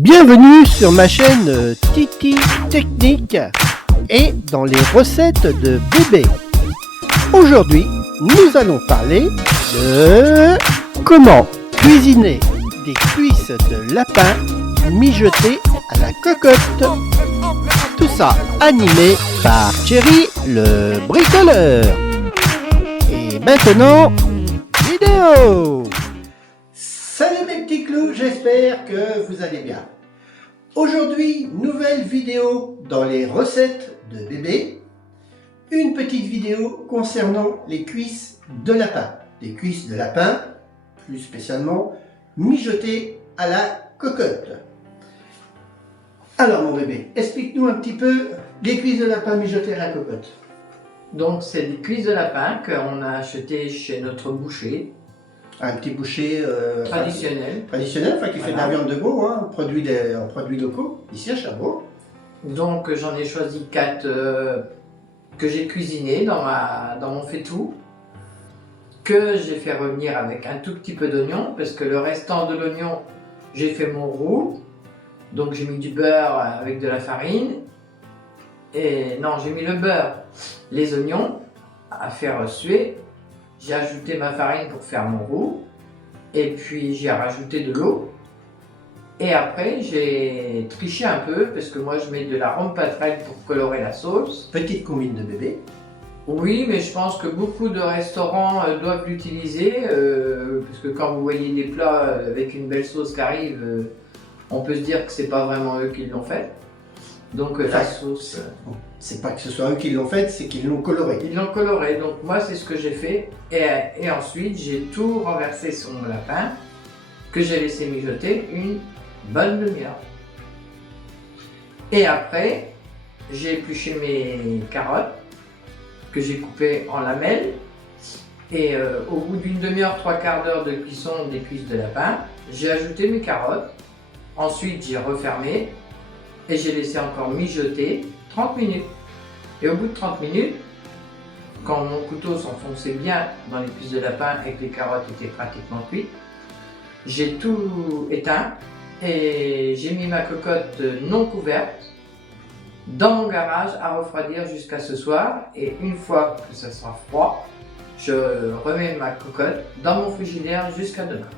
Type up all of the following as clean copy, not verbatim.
Bienvenue sur ma chaîne Titi Technique et dans les recettes de bébé. Aujourd'hui, nous allons parler de comment cuisiner des cuisses de lapin mijotées à la cocotte. Tout ça animé par Thierry le bricoleur. Et maintenant, vidéo! Salut mes petits clous, j'espère que vous allez bien. Aujourd'hui, nouvelle vidéo dans les recettes de bébé. Une petite vidéo concernant les cuisses de lapin. Des cuisses de lapin, plus spécialement, mijotées à la cocotte. Alors mon bébé, explique-nous un petit peu les cuisses de lapin mijotées à la cocotte. Donc c'est des cuisses de lapin qu'on a achetées chez notre boucher. Un petit boucher Traditionnel. Traditionnel, qui fait de la viande de veau, hein, produits locaux, ici à Cherbourg. Donc j'en ai choisi 4 que j'ai cuisinées dans mon fait-tout, que j'ai fait revenir avec un tout petit peu d'oignon, parce que le restant de l'oignon, j'ai fait mon roux. Donc j'ai mis du beurre avec de la farine. Et non, j'ai mis le beurre, les oignons à faire suer. J'ai ajouté ma farine pour faire mon roux, et puis j'ai rajouté de l'eau. Et après, j'ai triché un peu, parce que moi je mets de la rhum pâterelle pour colorer la sauce. Petite combine de bébé. Oui, mais je pense que beaucoup de restaurants doivent l'utiliser, parce que quand vous voyez des plats avec une belle sauce qui arrive, on peut se dire que c'est pas vraiment eux qui l'ont fait. Donc la sauce... C'est pas que ce soit eux qui l'ont fait, c'est qu'ils l'ont coloré. Ils l'ont coloré, donc moi c'est ce que j'ai fait. Et ensuite j'ai tout renversé sur mon lapin, que j'ai laissé mijoter une bonne demi-heure. Et après, j'ai épluché mes carottes, que j'ai coupées en lamelles. Et au bout d'une demi-heure, 3/4 d'heure de cuisson des cuisses de lapin, j'ai ajouté mes carottes. Ensuite j'ai refermé. Et j'ai laissé encore mijoter 30 minutes. Et au bout de 30 minutes, quand mon couteau s'enfonçait bien dans les cuisses de lapin et que les carottes étaient pratiquement cuites, j'ai tout éteint et j'ai mis ma cocotte non couverte dans mon garage à refroidir jusqu'à ce soir. Et une fois que ça sera froid, je remets ma cocotte dans mon frigidaire jusqu'à demain.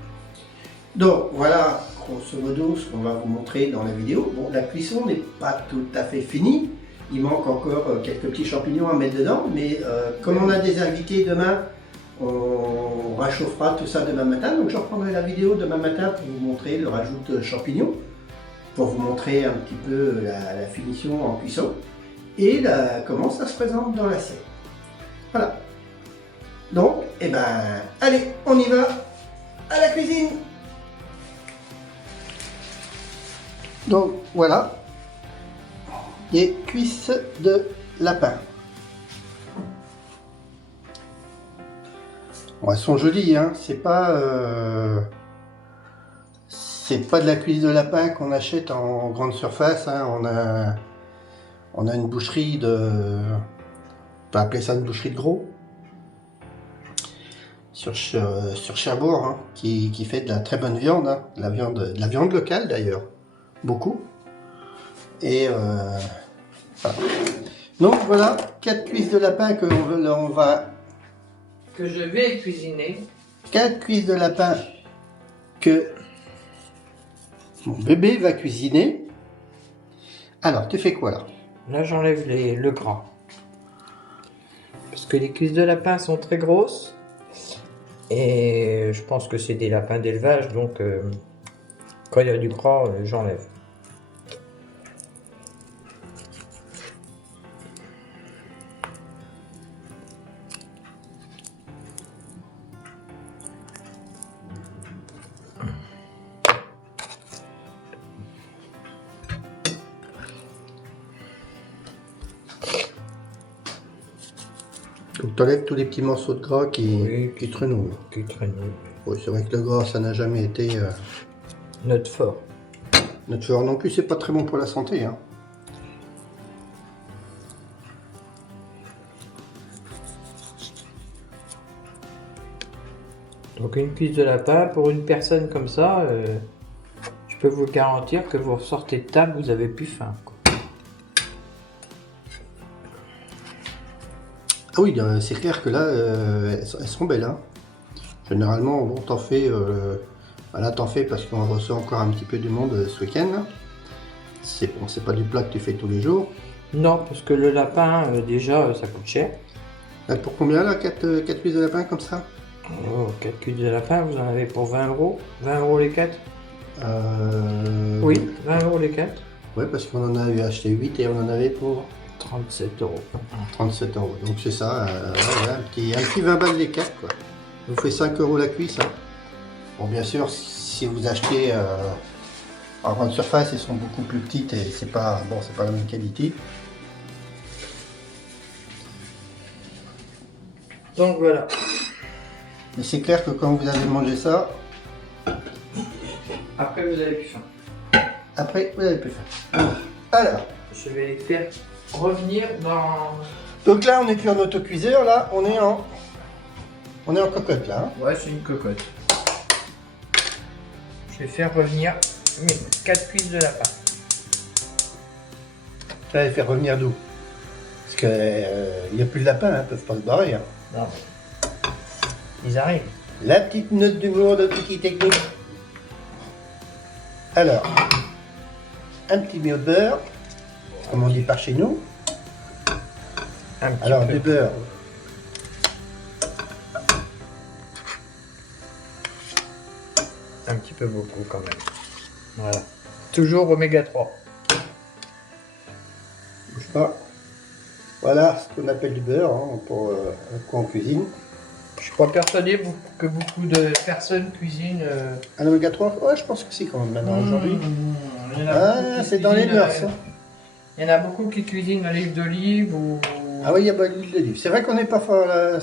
Donc voilà, grosso modo, ce qu'on va vous montrer dans la vidéo. Bon, la cuisson n'est pas tout à fait finie. Il manque encore quelques petits champignons à mettre dedans. Mais comme on a des invités demain, on rachauffera tout ça demain matin. Donc je reprendrai la vidéo demain matin pour vous montrer le rajout de champignons. Pour vous montrer un petit peu la finition en cuisson. Et comment ça se présente dans l'assiette. Voilà. Donc, allez, on y va à la cuisine. Donc voilà, les cuisses de lapin. Bon, elles sont jolies, hein. C'est pas de la cuisse de lapin qu'on achète en grande surface, hein. On a une boucherie de, on peut appeler ça une boucherie de gros, sur Cherbourg, hein, qui fait de la très bonne viande, hein. De la viande locale d'ailleurs. Beaucoup. Et voilà. Donc voilà, 4 cuisses de lapin que je vais cuisiner. 4 cuisses de lapin que mon bébé va cuisiner. Alors, tu fais quoi là? Là, j'enlève le gras. Parce que les cuisses de lapin sont très grosses. Et je pense que c'est des lapins d'élevage, donc quand il y a du gras, j'enlève. Donc tu enlèves tous les petits morceaux de gras qui traînent. Oui, c'est vrai que le gras, ça n'a jamais été notre fort. Notre fort non plus, c'est pas très bon pour la santé, hein. Donc une cuisse de lapin pour une personne comme ça, je peux vous garantir que vous ressortez de table, vous avez plus faim, quoi. Ah oui, c'est clair que là, elles sont belles. Hein. Généralement, bon, t'en fais, voilà, t'en fais parce qu'on reçoit encore un petit peu de monde ce week-end. C'est bon, c'est pas du plat que tu fais tous les jours. Non, parce que le lapin, déjà, ça coûte cher. Là, pour combien là, 4 cuisses de lapin comme ça? Oh, 4 cuisses de lapin, vous en avez pour 20 €. 20 € les 4? Oui, 20 € les 4. Ouais, parce qu'on en avait acheté 8 et on en avait pour 37 €. 37 €. Donc c'est ça, ouais, un petit 20 balles les 4 quoi. Ça vous fait 5 € la cuisse. Hein. Bon, bien sûr, si vous achetez en grande surface, elles sont beaucoup plus petites et c'est pas bon, c'est pas la même qualité. Donc voilà. Mais c'est clair que quand vous avez mangé ça, Après, vous avez plus faim. après vous avez plus faim. Alors, Je vais les faire revenir dans... donc là on n'est plus en autocuiseur, là on est en cocotte là. Hein. Ouais, c'est une cocotte. Je vais faire revenir mes 4 cuisses de lapin. Ça va faire revenir d'où? Parce que il n'y a plus de lapin, hein, ils peuvent pas se barrer. Hein. Non. Ils arrivent. La petite note d'humour de Tiki Technique. Alors, un petit peu de beurre, comme on dit par chez nous. Un petit Alors, peu. du beurre. Un petit peu beaucoup quand même. Voilà. Toujours oméga 3. Bouge pas. Voilà ce qu'on appelle du beurre hein, pour quoi on cuisine. Je suis pas persuadé que beaucoup de personnes cuisinent. Un oméga 3 ouais, je pense que c'est quand même maintenant aujourd'hui. Il y en a beaucoup Ah, qui c'est dans les cuisinent, mœurs. Hein. Il y en a beaucoup qui cuisinent à l'huile d'olive ou Ah oui, il y a pas l'huile d'olive. C'est vrai qu'on n'est pas fort là.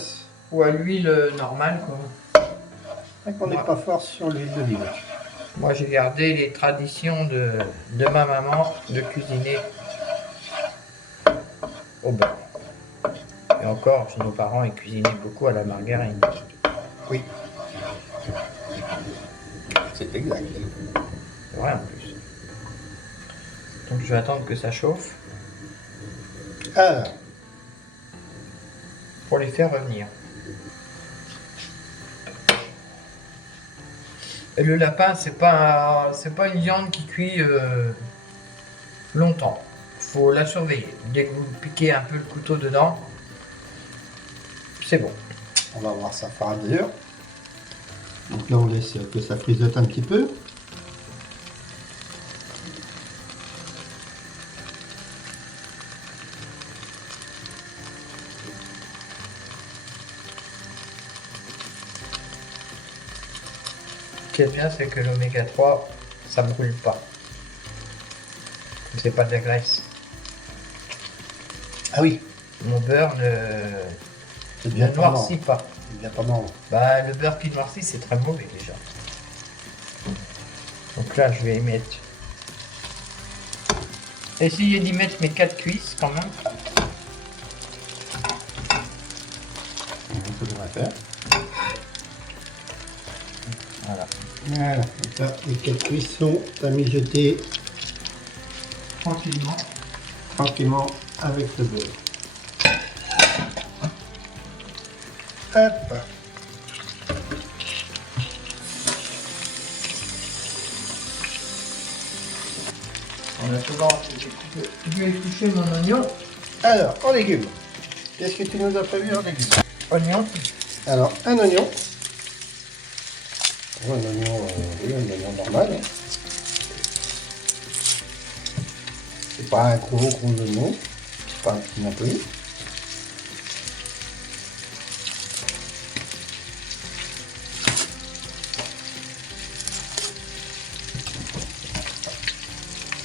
ou à l'huile normale, quoi. C'est vrai qu'on n'est pas fort sur l'huile d'olive. Moi, j'ai gardé les traditions de ma maman de cuisiner au beurre. Et encore, chez nos parents, ils cuisinaient beaucoup à la margarine. Oui. C'est exact. C'est vrai en plus. Donc, je vais attendre que ça chauffe Alors, pour les faire revenir. Et le lapin, c'est pas une viande qui cuit longtemps. Faut la surveiller. Dès que vous piquez un peu le couteau dedans, c'est bon. on va voir ça fera d'ailleurs. Donc là, on laisse que ça frisote un petit peu. Ce qui est bien, c'est que l'oméga 3, ça ne brûle pas. C'est pas de la graisse. Ah oui, Mon beurre c'est ne bien pas noircit pas. C'est bien pas marrant. Bah, le beurre qui noircit, c'est très mauvais déjà. Donc là, je vais y mettre. Essayez d'y mettre mes 4 cuisses quand même. On peut le faire. Voilà. Voilà, donc ça, les 4 cuisses sont à mijoter tranquillement avec le beurre. Hop. En attendant, je vais éplucher mon oignon. Alors, en légumes, qu'est-ce que tu nous as prévu en légumes? Oignon. Alors, un oignon. Oui, un oignon normal. Hein. C'est pas un gros oignon. C'est pas un petit non plus.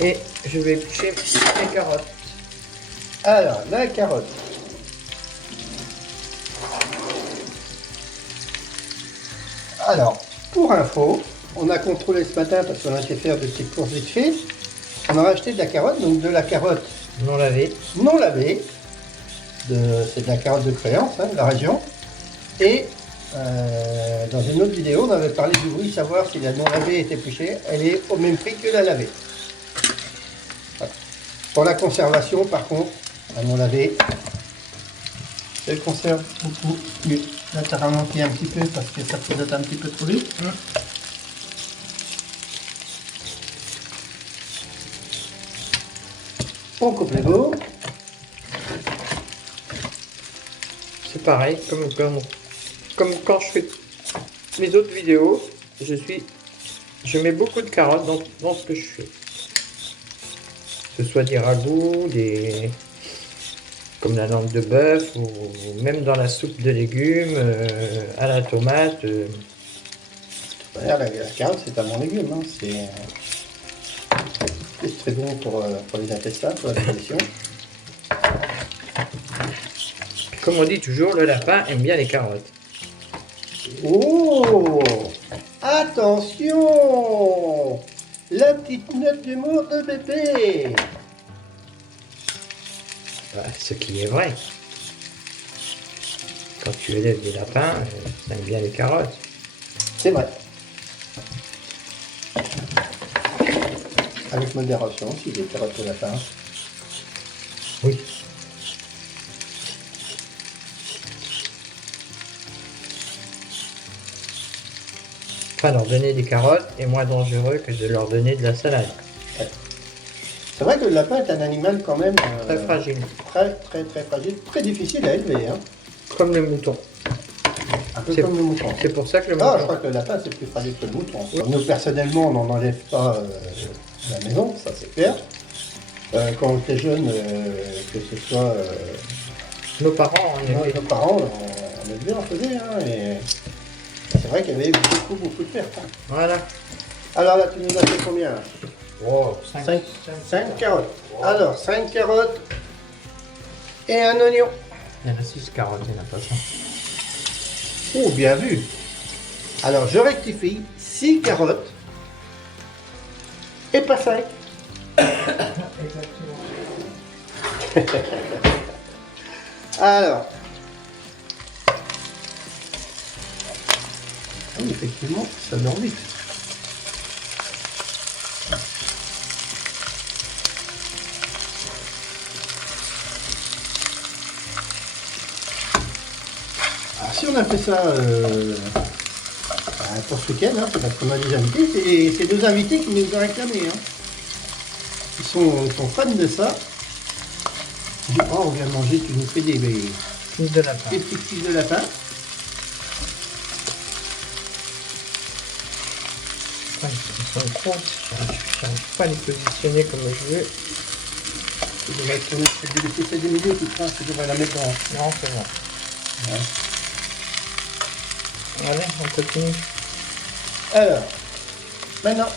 Et je vais éplucher les carottes. Alors, la carotte. Alors, pour info, on a contrôlé ce matin parce qu'on a été faire de petites courses vite fait. On a racheté de la carotte, donc de la carotte Non lavé. non lavée. C'est de la carotte de créance, hein, de la région. Et Dans une autre vidéo, on avait parlé du bruit, savoir si la non lavée était plus chère. Elle est au même prix que la lavée. Voilà. Pour la conservation, par contre, la non lavée, elle conserve beaucoup mieux. Là, tu as ralenti un petit peu parce que ça peut être un petit peu trop vite. On coupe les veaux. C'est pareil, comme quand je fais mes autres vidéos, je mets beaucoup de carottes dans ce que je fais. Que ce soit des ragoûts, comme la langue de bœuf, ou même dans la soupe de légumes, à la tomate. La carotte, c'est un bon légume. Hein. C'est très bon pour les intestins, pour la digestion. Comme on dit toujours, le lapin aime bien les carottes. Oh! Attention! La petite note d'humour de bébé! Ce qui est vrai. Quand tu élèves des lapins, ça aime bien les carottes. C'est vrai. Avec modération aussi, des carottes au lapin. Oui. Enfin, leur donner des carottes est moins dangereux que de leur donner de la salade. Ouais. C'est vrai que le lapin est un animal quand même... Très fragile. Très fragile, très difficile à élever. Hein. Comme le mouton. Un peu comme le mouton. C'est pour ça que le mouton... Ah, je crois que le lapin c'est plus fragile que le mouton. Oui. Nous personnellement, on n'en enlève pas de la maison, ça c'est clair. Quand on était jeune, que ce soit... nos parents, nos parents, on élevait, on faisait. Hein, et c'est vrai qu'il y avait beaucoup de pertes. Hein. Voilà. Alors là, tu nous as fait combien? Oh, 5 carottes. Wow. Alors, 5 carottes et un oignon. Il y en a 6 carottes, il n'y en a pas 5. Oh, bien vu. Alors, je rectifie, 6 carottes et pas 5. Exactement. Alors. Oui, effectivement, ça dort vite. Alors, si on a fait ça pour ce week-end, hein, parce qu'on a des invités, c'est deux invités qui nous ont réclamé. Hein. Ils sont fans de ça. Ils disent, oh, on vient de manger, tu nous fais des Fils de lapin. Des petites fils de lapin. Ouais, ils sont gros. J'arrive pas à les positionner comme je veux. Tu devrais te laisser celle du milieu, tu penses que tu devrais la mettre dans... Non, c'est bon. Ouais. Allez, on continue. Alors, maintenant...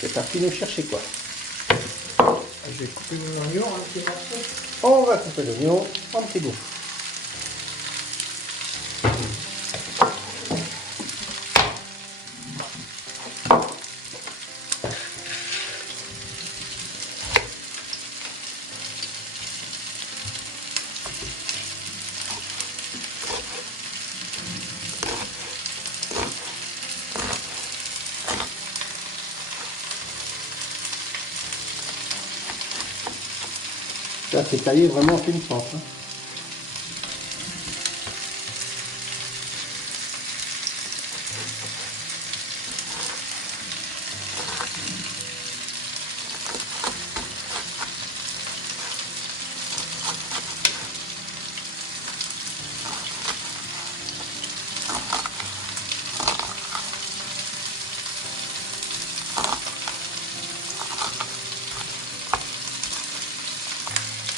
C'est parti nous chercher quoi? Je vais couper mon oignon en petits morceaux. On va couper l'oignon en petits bouts. Là, c'est taillé vraiment fine pente. Hein.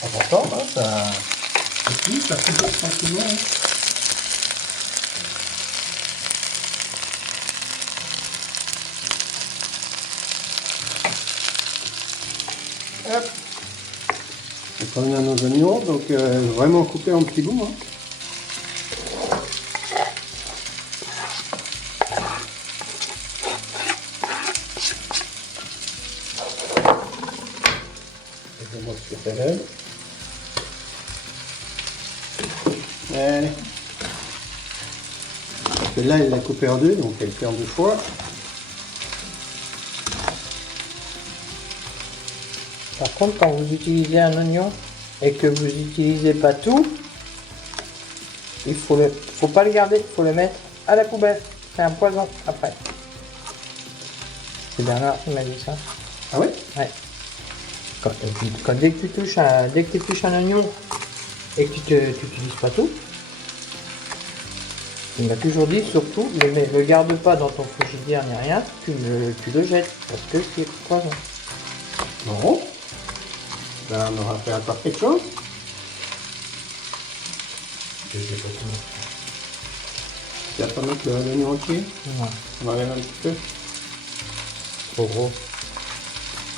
Important, hein, ça fait tranquillement. Hein. Hop. On a nos oignons, donc vraiment coupés en petits bouts. Hein. Allez. Parce que là, elle l'a coupé en deux, donc elle fait en deux fois. Par contre, quand vous utilisez un oignon et que vous n'utilisez pas tout, il faut pas le garder, il faut le mettre à la poubelle. C'est un poison après. C'est Bernard qui m'a dit ça. Ah ouais? Ouais. Dès que tu touches un oignon et que tu n'utilises pas tout, il m'a toujours dit surtout ne le garde pas dans ton frigidaire ni rien, tu le jettes parce que c'est poison. Bon. Ben, on aura fait encore quelque chose. Tu vas pas mettre l'oignon entier? Non. On va regarder un petit peu. Trop gros.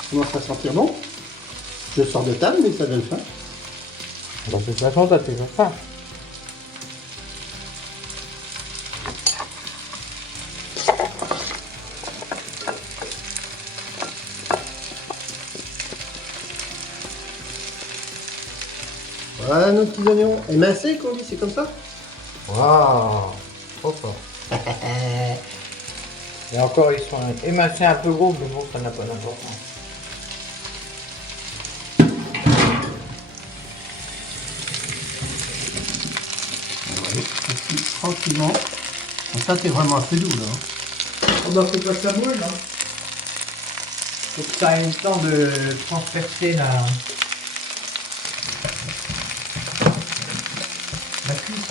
Commence à sentir bon. Je sors de table, mais ça donne faim. De toute façon, t'as toujours faim. Voilà nos petits oignons. Émincés, qu'on dit, c'est comme ça? Waouh, trop fort. Et encore, ils sont émincés un peu gros, mais bon, ça n'a pas d'importance. Tranquillement. Donc ça, c'est vraiment un peu doux, là. Oh bah, faut pas que ça brûle, hein. Faut que ça ait le temps de transpercer la cuisse.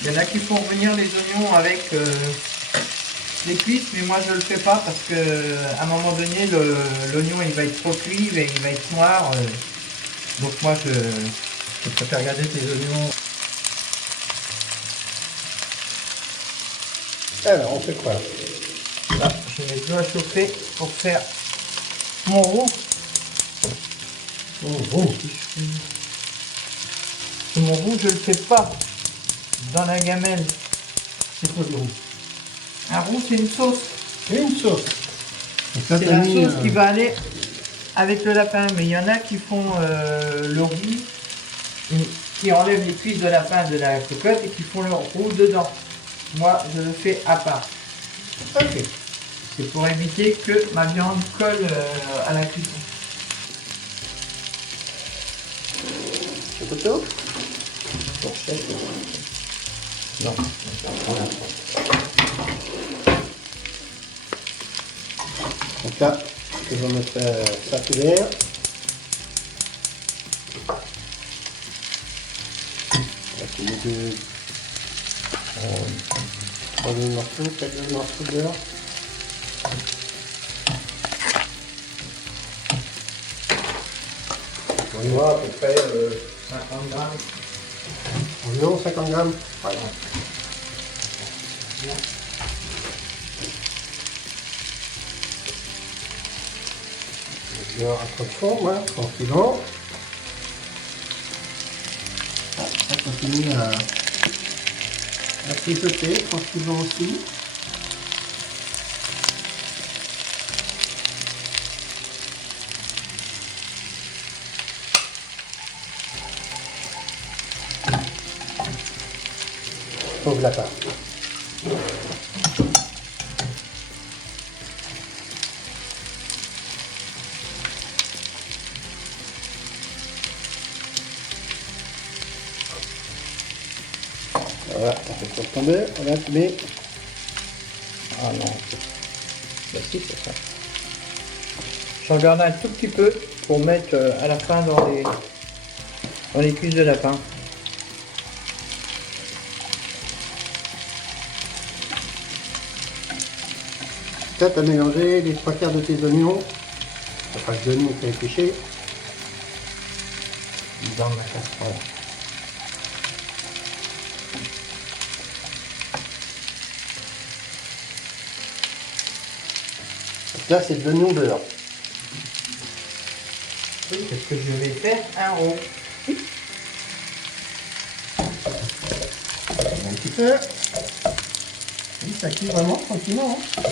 Il y en a qui font venir les oignons avec les cuisses, mais moi je le fais pas parce que à un moment donné l'oignon il va être trop cuit, il va être noir. Donc moi je préfère garder tes oignons. Alors, on fait quoi? Là, je mets de l'eau à chauffer pour faire mon roux. Mon roux je le fais pas dans la gamelle. C'est quoi le roux? Un roux c'est une sauce. Une sauce. C'est la sauce qui va aller avec le lapin, mais il y en a qui font le roux, qui enlèvent les cuisses de lapin de la cocotte et qui font le roux dedans. Moi, je le fais à part. Ok. C'est pour éviter que ma viande colle à la cuisson. Le couteau? Fourchette. Non. Donc là, je vais mettre ça couvert. On va mettre trois morceaux, 4 morceaux de beurre. On voit à peu près 50 grammes. Environ 50 grammes. Voilà. Je vais avoir un peu de fond, moi, tranquillement. Ça continue à frisoter tranquillement aussi. Sauve la pâte. Voilà, on fait sur tomber, on va mettre. Ah non, bah si c'est ça. J'en garde un tout petit peu pour mettre à la fin dans les cuisses de lapin. Là, tu as mélangé les 3/4 de tes oignons. Ça fera que l'oignon qui est pêché. Dans la casserole. Donc là, c'est de l'oignon beurre. Oui, parce que je vais faire un rond. Un petit peu. Oui, ça cuit vraiment tranquillement. Hein.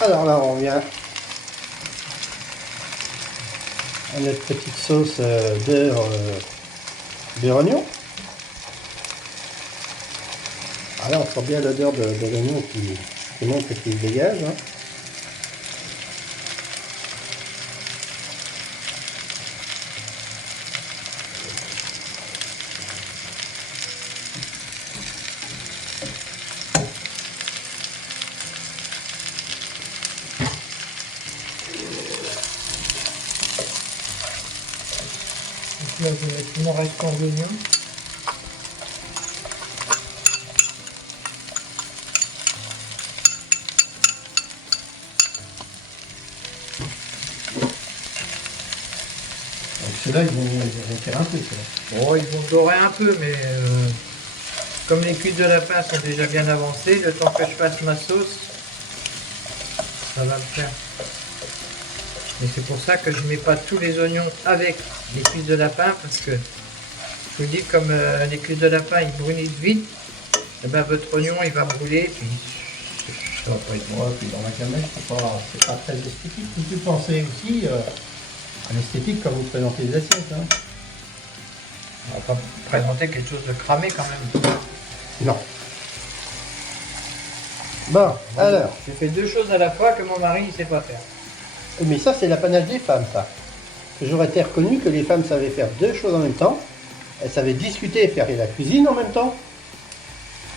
Alors là, on vient à notre petite sauce beurre oignon. Ah là, on sent bien l'odeur de l'oignon qui monte et qui se dégage. Hein. Là, je vais mettre une oreille d'oignon. Ceux-là, ils vont faire un peu. Oh, ils vont dorer un peu, mais comme les cuisses de lapin sont déjà bien avancées, le temps que je fasse ma sauce, ça va le faire. Et c'est pour ça que je ne mets pas tous les oignons avec les cuisses de lapin, parce que je vous dis, comme les cuisses de lapin ils brunissent vite, et ben votre oignon il va brûler, puis ça va pas être bon. Ouais, puis dans la gamelle, c'est pas très esthétique. Vous pouvez penser aussi à l'esthétique quand vous présentez les assiettes. Hein. On va pas présenter quelque chose de cramé quand même. Non. Bon, alors. Je fais deux choses à la fois que mon mari ne sait pas faire. Mais ça, c'est l'apanage des femmes, ça. J'aurais été reconnu que les femmes savaient faire deux choses en même temps. Elles savaient discuter et faire la cuisine en même temps.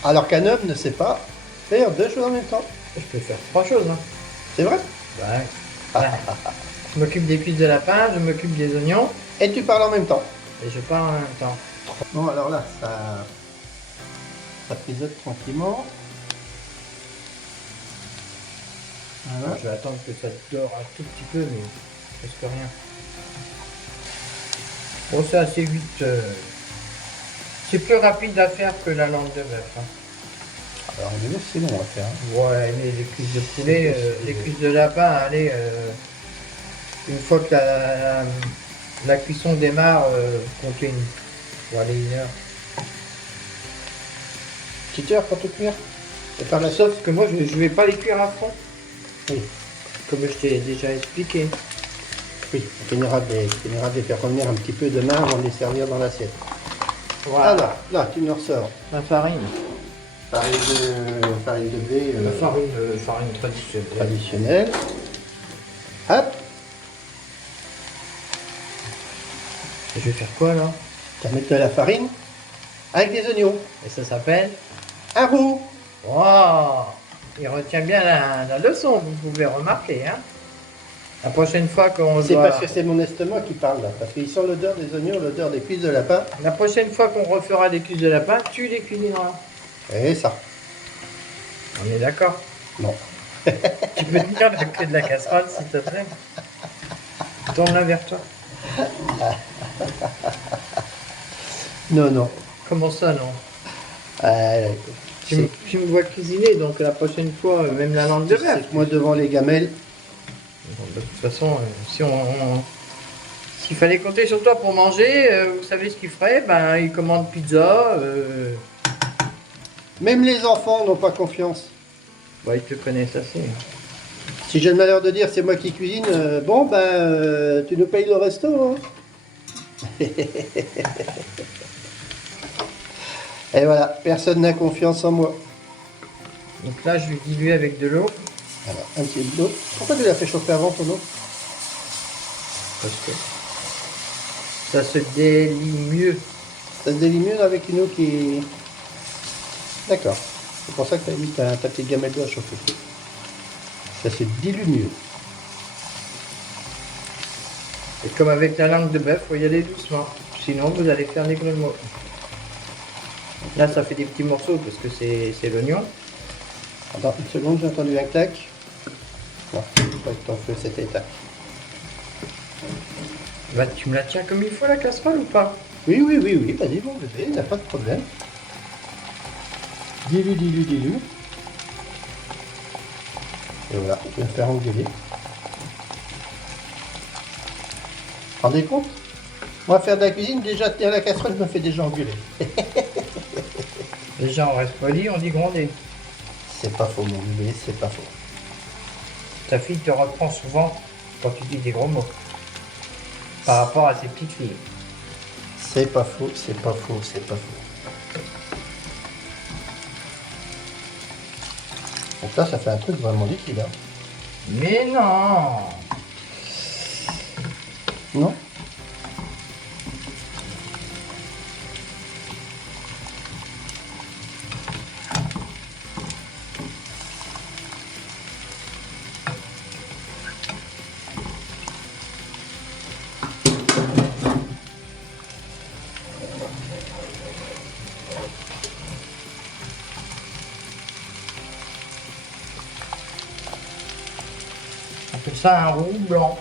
Alors qu'un homme ne sait pas faire deux choses en même temps. Je peux faire trois choses, hein. C'est vrai? Ouais. Je m'occupe des cuisses de lapin, je m'occupe des oignons. Et tu parles en même temps. Et je parle en même temps. Bon, alors là, ça frisote tranquillement. Voilà. Je vais attendre que ça dore un tout petit peu, mais presque rien. Bon, c'est assez vite. C'est plus rapide à faire que la langue de bœuf. Hein. Alors, on est c'est long à faire. Hein. Ouais, mais les cuisses de poulet, les cuisses de lapin, allez, une fois que la cuisson démarre, comptez une. Allez, 1 heure. Petite heure pour tout cuire. Et par la Sauf que moi, je ne vais pas les cuire à fond. Oui. Comme je t'ai déjà expliqué. Oui, on finira de les faire revenir un petit peu demain avant de les servir dans l'assiette. Voilà. Alors, là, tu nous ressors La farine. farine de blé La farine traditionnelle. traditionnelle. Hop, Et je vais faire quoi là? tu vas mettre de la farine avec des oignons. Et ça s'appelle? Un roux. Wow! Il retient bien la leçon, vous pouvez remarquer. Hein? La prochaine fois qu'on C'est doit... parce que c'est mon estomac qui parle là. Parce qu'il sent l'odeur des oignons, l'odeur des cuisses de lapin. La prochaine fois qu'on refera des cuisses de lapin, tu les cuisineras. Et ça. On est d'accord? Non. Tu peux tenir la clé de la casserole s'il te plaît? Tourne-la vers toi. Non, non. Comment ça, non? C'est Tu me vois cuisiner, donc la prochaine fois, même la langue de bœuf. moi devant les gamelles. De toute façon, s'il fallait compter sur toi pour manger, vous savez ce qu'il ferait? Ben, il commande pizza. Même les enfants n'ont pas confiance. Ils te connaissent assez. Si j'ai le malheur de dire c'est moi qui cuisine, tu nous payes le resto. Hein. Et voilà, personne n'a confiance en moi. Donc là, je vais diluer avec de l'eau. Alors, un petit peu d'eau. Pourquoi tu l'as fait chauffer avant ton eau? Parce que ça se délie mieux. Ça se délie mieux avec une eau qui... D'accord. C'est pour ça que tu as mis ta petite gamelle d'eau à chauffer. Ça se dilue mieux. Et comme avec la langue de bœuf, il faut y aller doucement. Sinon, vous allez faire des grumeaux. Là, ça fait des petits morceaux parce que c'est l'oignon. Attends, une seconde, j'ai entendu un clac. Non, je crois que ton feu s'est éteint. Bah, tu me la tiens comme il faut la casserole ou pas? Oui, vas-y, mon bébé, il n'y a pas de problème. Dilue. Et voilà, je vais faire engueuler. Rendez compte? Moi, faire de la cuisine, déjà, tenir la casserole, je me fais déjà engueuler. Déjà, on reste poli, on dit gronder. C'est pas faux, mon bébé, c'est pas faux. Ta fille te reprend souvent quand tu dis des gros mots. Par rapport à ses petites filles. C'est pas faux. Donc là, ça fait un truc vraiment liquide, hein. Mais non! Non? On appelle ça un roux blanc.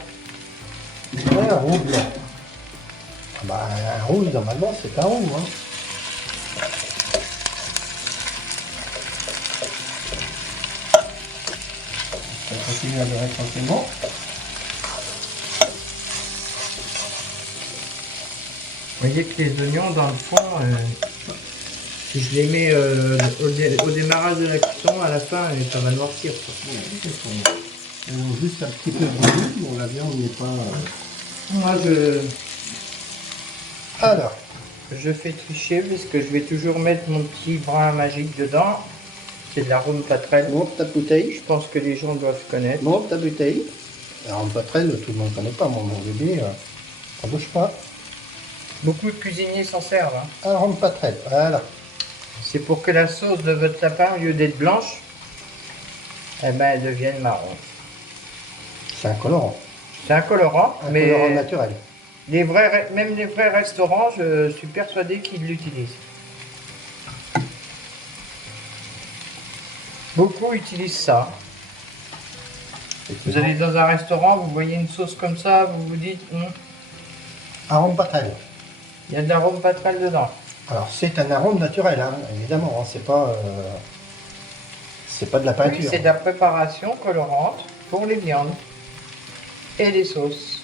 Ouais, un roux blanc. Ah bah, un rouge, normalement, c'est un roux, hein. On continue à beurrer tranquillement. Vous voyez que les oignons, dans le fond, si je les mets au démarrage de la cuisson, à la fin, ça va noircir. Juste un petit peu de rouge, bon, la viande n'est pas... Moi, Alors, je fais tricher parce que je vais toujours mettre mon petit brin magique dedans. C'est de l'arôme patrelle. monte ta bouteille. Je pense que les gens doivent connaître. Monte ta bouteille. Alors, en patrelle, tout le monde ne connaît pas, mon bébé. Ça bouge pas. Beaucoup de cuisiniers s'en servent. Hein. Arôme patrelle, voilà. C'est pour que la sauce de votre lapin, au lieu d'être blanche, eh ben, elle devienne marron. C'est un colorant. C'est un colorant, mais colorant naturel. même les vrais restaurants, je suis persuadé qu'ils l'utilisent. Beaucoup utilisent ça. Vous allez dans un restaurant, vous voyez une sauce comme ça, vous vous dites, Arôme patrelle. il y a de l'arôme patrelle dedans. Alors, c'est un arôme naturel, hein, évidemment. Hein, c'est pas de la peinture. Oui, c'est de la préparation colorante pour les viandes et les sauces.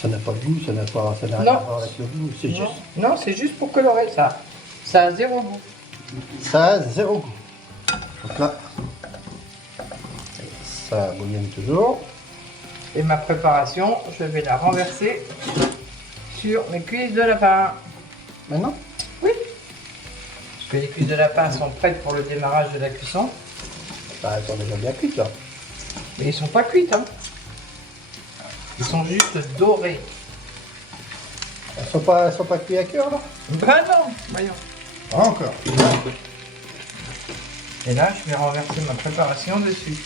Ça n'a pas de goût, ça n'a rien Non. à voir avec le goût. C'est juste. Non, c'est juste pour colorer ça. Ça a zéro goût. Ça a zéro goût. Donc là, ça bouillonne toujours. Et ma préparation, je vais la renverser sur mes cuisses de lapin. Maintenant? Oui. Parce que les cuisses de lapin sont prêtes pour le démarrage de la cuisson. Bah, elles sont déjà bien cuites là. Mais ils sont pas cuites, hein. Ils sont juste dorés. Elles sont pas cuites à cœur là? Ben non, voyons. Encore. Et là, je vais renverser ma préparation dessus.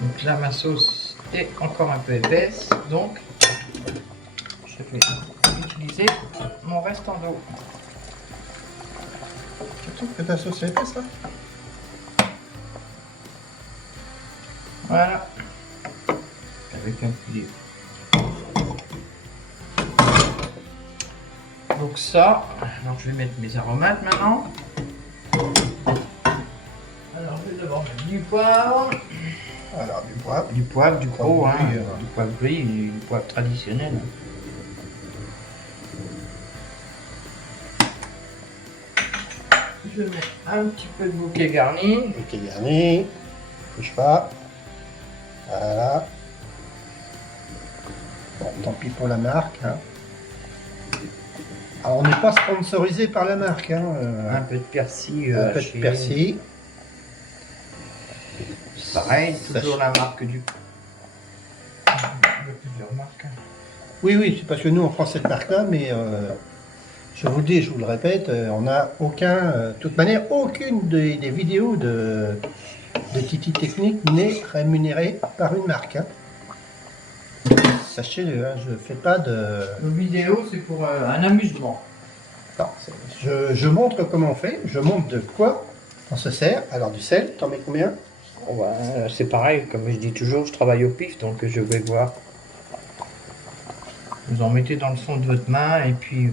Donc là, ma sauce est encore un peu épaisse, donc je vais utiliser mon restant d'eau. Tu trouves que ta sauce est épaisse là? Voilà. Avec un filet. Donc ça, alors je vais mettre mes aromates maintenant. Alors je vais d'abord mettre du poivre. Alors, du poivre. Du poivre, du gros, hein, gris, du poivre gris, du poivre traditionnel. Je mets un petit peu de bouquet garni. Ok, garni. Bouge pas. Voilà. Bon, tant pis pour la marque. Hein. Alors, on n'est pas sponsorisé par la marque. Hein. Un peu de persil. Un peu de haché. persil. Pareil, toujours la marque du. Il y a plusieurs marques. Oui, oui, c'est parce que nous on prend cette marque-là, mais Je vous le dis, je vous le répète, on n'a de toute manière, aucune des vidéos de Titi Technique n'est rémunérée par une marque. Hein. Sachez-le, hein, je ne fais pas de... Nos vidéos, c'est pour un amusement. Non, je montre comment on fait, je montre de quoi on se sert. Alors du sel, t'en mets combien? Bon, bah, c'est pareil, comme je dis toujours, je travaille au pif, donc je vais voir. Vous en mettez dans le fond de votre main et puis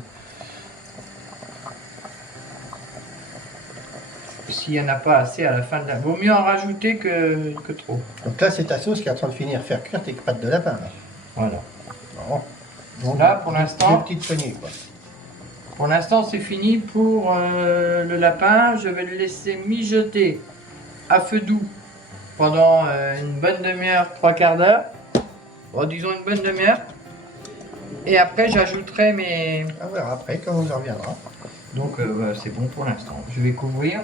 s'il n'y en a pas assez à la fin de la... Vaut mieux en rajouter que trop. Donc là, c'est ta sauce qui est en train de finir faire cuire tes pattes de lapin. Là. Voilà. Bon. Donc Là, pour l'instant... Deux petites poignées, quoi. Pour l'instant, c'est fini pour le lapin. Je vais le laisser mijoter à feu doux pendant une bonne demi-heure, 3/4 d'heure. Bon, disons une bonne demi-heure. Et après, j'ajouterai mes... On verra après quand on y reviendra. Donc, c'est bon pour l'instant. Je vais couvrir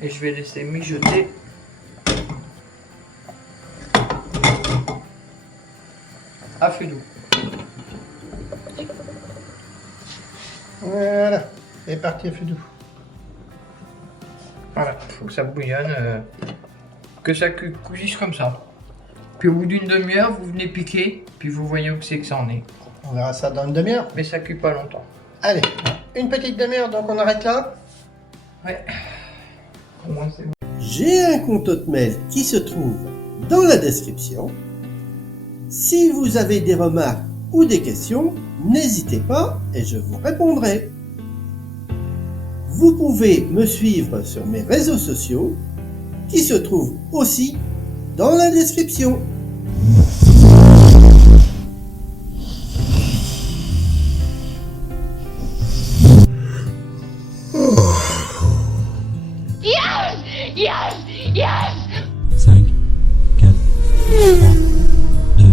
et je vais laisser mijoter. À feu doux. Voilà, c'est parti à feu doux. Voilà, il faut que ça bouillonne, que ça cuise comme ça. Puis au bout d'une demi-heure, vous venez piquer, puis vous voyez où c'est que ça en est. On verra ça dans une demi-heure. Mais ça cuit pas longtemps. Allez, une petite demi-heure, donc on arrête là. Ouais. Au moins c'est bon. J'ai un compte Hotmail qui se trouve dans la description. Si vous avez des remarques ou des questions, n'hésitez pas et je vous répondrai. Vous pouvez me suivre sur mes réseaux sociaux qui se trouvent aussi dans la description. Yes! Yes! 5, 4, 3, 2.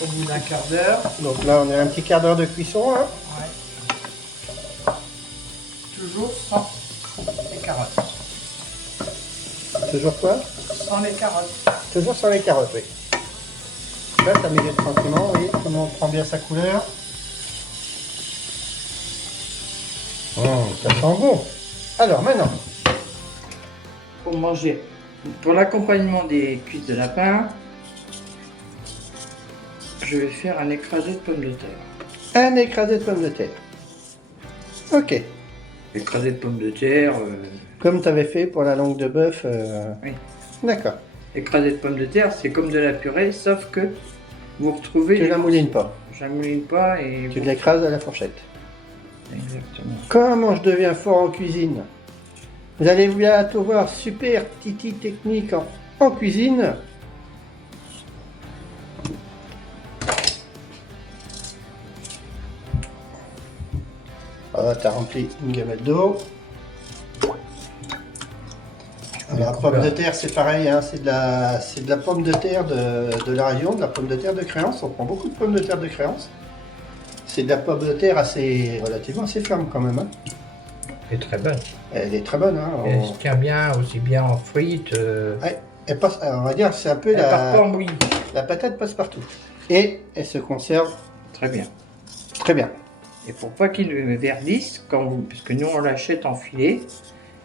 Au bout d'un quart d'heure. Donc là, on est à un petit quart d'heure de cuisson. Hein. Ouais. Toujours sans les carottes. Toujours quoi? Sans les carottes. Toujours sur les carottes, oui. Là, ça mijote tranquillement, oui. Tout le monde prend bien sa couleur. Ça sent bon. Alors maintenant, Pour manger, pour l'accompagnement des cuisses de lapin, je vais faire un écrasé de pommes de terre. un écrasé de pommes de terre. Ok. Écrasé de pommes de terre, Comme tu avais fait pour la langue de bœuf. Oui. D'accord. écrasé de pommes de terre, c'est comme de la purée, sauf que vous retrouvez... Tu la moulines pas. Je la mouline pas et... Tu l'écrases à la fourchette. Exactement. Comment je deviens fort en cuisine? Vous allez bientôt voir super Titi Technique en cuisine. Voilà, tu as rempli une gamelle d'eau. La pomme de terre, c'est pareil, hein, c'est de la pomme de terre de la région, de la pomme de terre de Créance. On prend beaucoup de pommes de terre de Créance. C'est de la pomme de terre relativement assez ferme quand même. Hein. Elle est très bonne. Elle est très bonne. Hein. Elle se tient bien, aussi bien en frites. Ouais, elle passe, on va dire, c'est un peu Elle part pas en bouillie. la patate passe partout. Et elle se conserve Très bien. très bien. Et pour pas qu'il verdisse, parce que nous on l'achète en filet,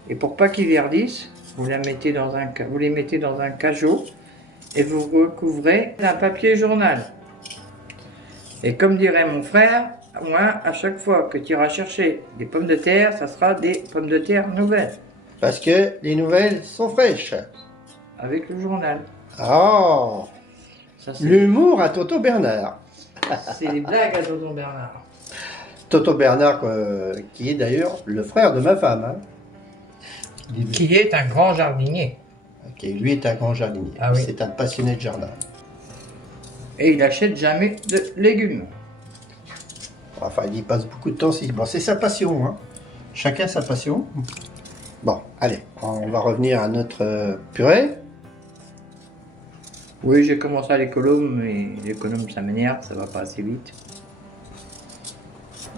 et pour pas qu'il verdisse, vous les mettez dans un cajot et vous recouvrez d'un papier journal. Et comme dirait mon frère, moi, à chaque fois que tu iras chercher des pommes de terre, ça sera des pommes de terre nouvelles, Parce que les nouvelles sont fraîches. avec le journal. Oh, Ça, c'est l'humour à Toto Bernard. les blagues à Tonton Bernard. Toto Bernard, qui est d'ailleurs le frère de ma femme. Hein. Qui est un grand jardinier. Qui lui est un grand jardinier. Ah oui. C'est un passionné de jardin. Et il achète jamais de légumes. Enfin, il y passe beaucoup de temps. Bon, c'est sa passion. Hein. Chacun sa passion. Bon, allez, on va revenir à notre purée. Oui, j'ai commencé à l'économe, mais l'économe ça m'énerve, ça va pas assez vite.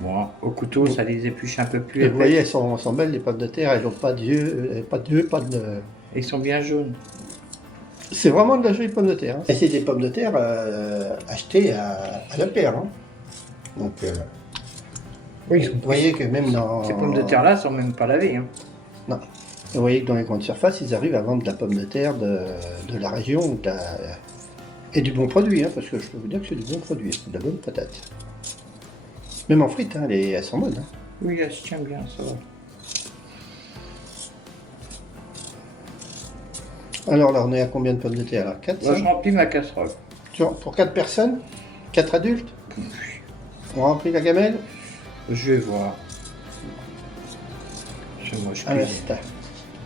Bon, au couteau, ça les épluche un peu plus. Et vous voyez, elles sont belles, les pommes de terre. Elles n'ont pas d'yeux, pas de... Ils sont bien jaunes. C'est vraiment de la jolie pomme de terre. Hein. Et c'est des pommes de terre achetées à la paire. Hein. Donc, Oui, vous voyez que même dans... ces pommes de terre là sont même pas lavées. Hein. Non. Vous voyez que dans les grandes surfaces, ils arrivent à vendre de la pomme de terre de la région et du bon produit. Hein, parce que je peux vous dire que c'est du bon produit. C'est de la bonne patate. Même en frites, hein, elles sont bonnes. Hein. Oui, elle se tient bien, ça va. Alors là, on est à combien de pommes de terre là? 4, Moi, je remplis ma casserole. Pour 4 personnes? 4 adultes? On remplit la gamelle? Je vais voir. Moi, je cuisine.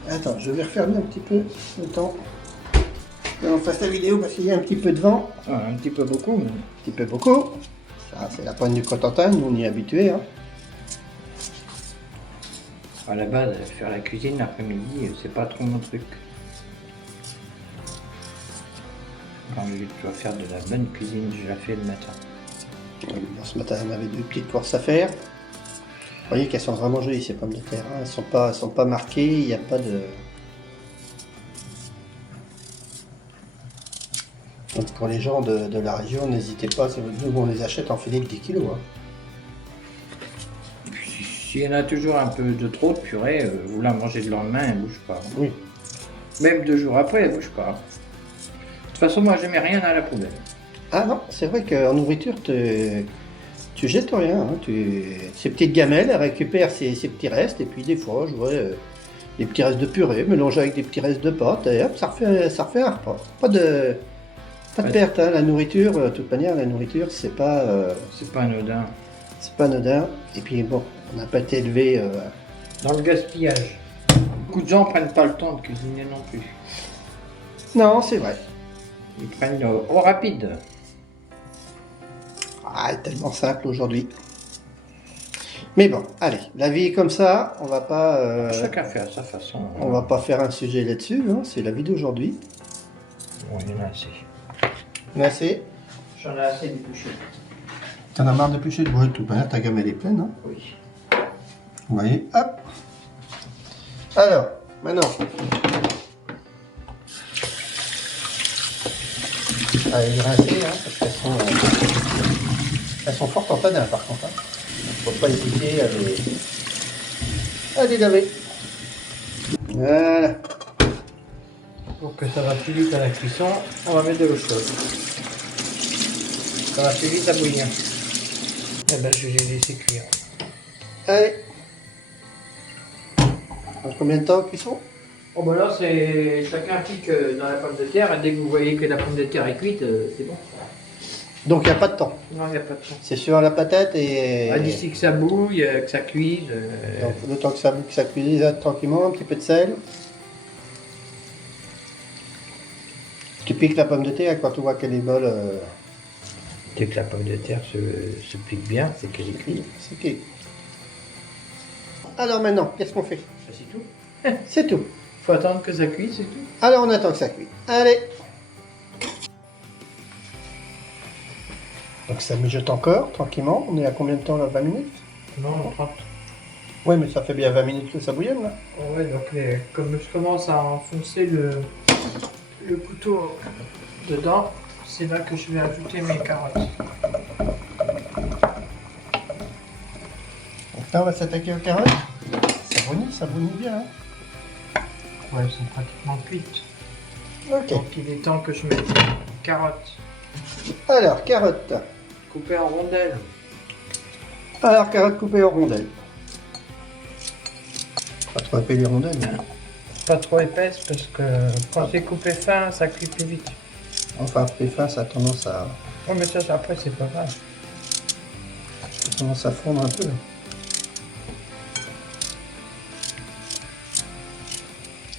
Attends, je vais refermer un petit peu le temps. On fasse la vidéo parce qu'il y a un petit peu de vent. Ah, un petit peu beaucoup. Mais... Un petit peu beaucoup. Ça, c'est la pointe du Cotentin, nous on y est habitués. Hein. À la base, faire la cuisine l'après-midi, c'est pas trop mon truc. Quand je dois faire de la bonne cuisine, je la fais le matin. Bon, ce matin, on avait 2 petites courses à faire. Vous voyez qu'elles sont vraiment jolies ces pommes de terre. Hein. Elles sont pas marquées, il n'y a pas de... Donc pour les gens de la région, n'hésitez pas, nous on les achète en filet de 10 kg. Hein. S'il y en a toujours un peu de trop de purée, vous la mangez le lendemain, elle bouge pas. Oui. Même 2 jours après, elle bouge pas. De toute façon, moi, je mets rien à la poubelle. Ah non, c'est vrai qu'en nourriture, tu jettes rien. Hein. Ces petites gamelles, elles récupèrent ces petits restes, et puis des fois, je vois des petits restes de purée mélangés avec des petits restes de pâte, et hop, ça refait un repas. Pas de perte, hein. La nourriture, de toute manière, la nourriture, c'est pas anodin. C'est pas anodin. Et puis bon, on n'a pas été élevé... Dans le gaspillage. Beaucoup de gens prennent pas le temps de cuisiner non plus. Non, c'est vrai. Ils prennent au rapide. Ah, tellement simple aujourd'hui. Mais bon, allez, la vie est comme ça, on va pas... Chacun fait à sa façon. On va pas faire un sujet là-dessus, hein. C'est la vie d'aujourd'hui. Bon, il y en a assez. Il y en a assez. J'en ai assez d'éplucher. T'en as marre d'éplucher? Ouais, tout bien, ta gamme elle est pleine, hein. Oui. Vous voyez, hop. Alors, maintenant. Allez, rincer, hein, parce qu'elles sont fortes en tanin par contre. Hein. Faut pas hésiter à les laver. Voilà. Pour que ça va plus vite à la cuisson, on va mettre de l'eau chaude. Ça va plus vite à bouillir. Et ben, je vais les laisser cuire. Allez. Combien de temps en cuisson? Oh ben là, c'est chacun pique dans la pomme de terre et dès que vous voyez que la pomme de terre est cuite, c'est bon. Donc il n'y a pas de temps. Non, il n'y a pas de temps. C'est sur la patate et... D'ici que ça bouille, que ça cuise. Donc le temps que ça bouille, que ça cuise tranquillement, un petit peu de sel. Tu piques la pomme de terre quand tu vois qu'elle est molle. Dès que la pomme de terre se pique bien, c'est qu'elle est cuite. C'est ok. Alors maintenant, qu'est-ce qu'on fait? C'est tout. C'est tout. Faut attendre que ça cuise, c'est tout. Alors on attend que ça cuise. Allez. Donc ça mijote encore, tranquillement. On est à combien de temps là? 20 minutes? Non, 30. Oui, mais ça fait bien 20 minutes que ça bouillonne là. Ouais, donc comme je commence à enfoncer le couteau dedans, c'est là que je vais ajouter mes carottes. Donc là on va s'attaquer aux carottes. Ça brunit bien. Hein. Ouais, elles sont pratiquement cuites. Ok. Donc il est temps que je mette les carottes Alors, carottes. coupées en rondelles. Alors, carottes coupées en rondelles. Pas trop épais les rondelles. Hein. Pas trop épaisse parce que quand c'est coupé fin, ça cuit plus vite. Enfin, plus fin, ça a tendance à... Oh mais ça après c'est pas grave. Ça a tendance à fondre un peu.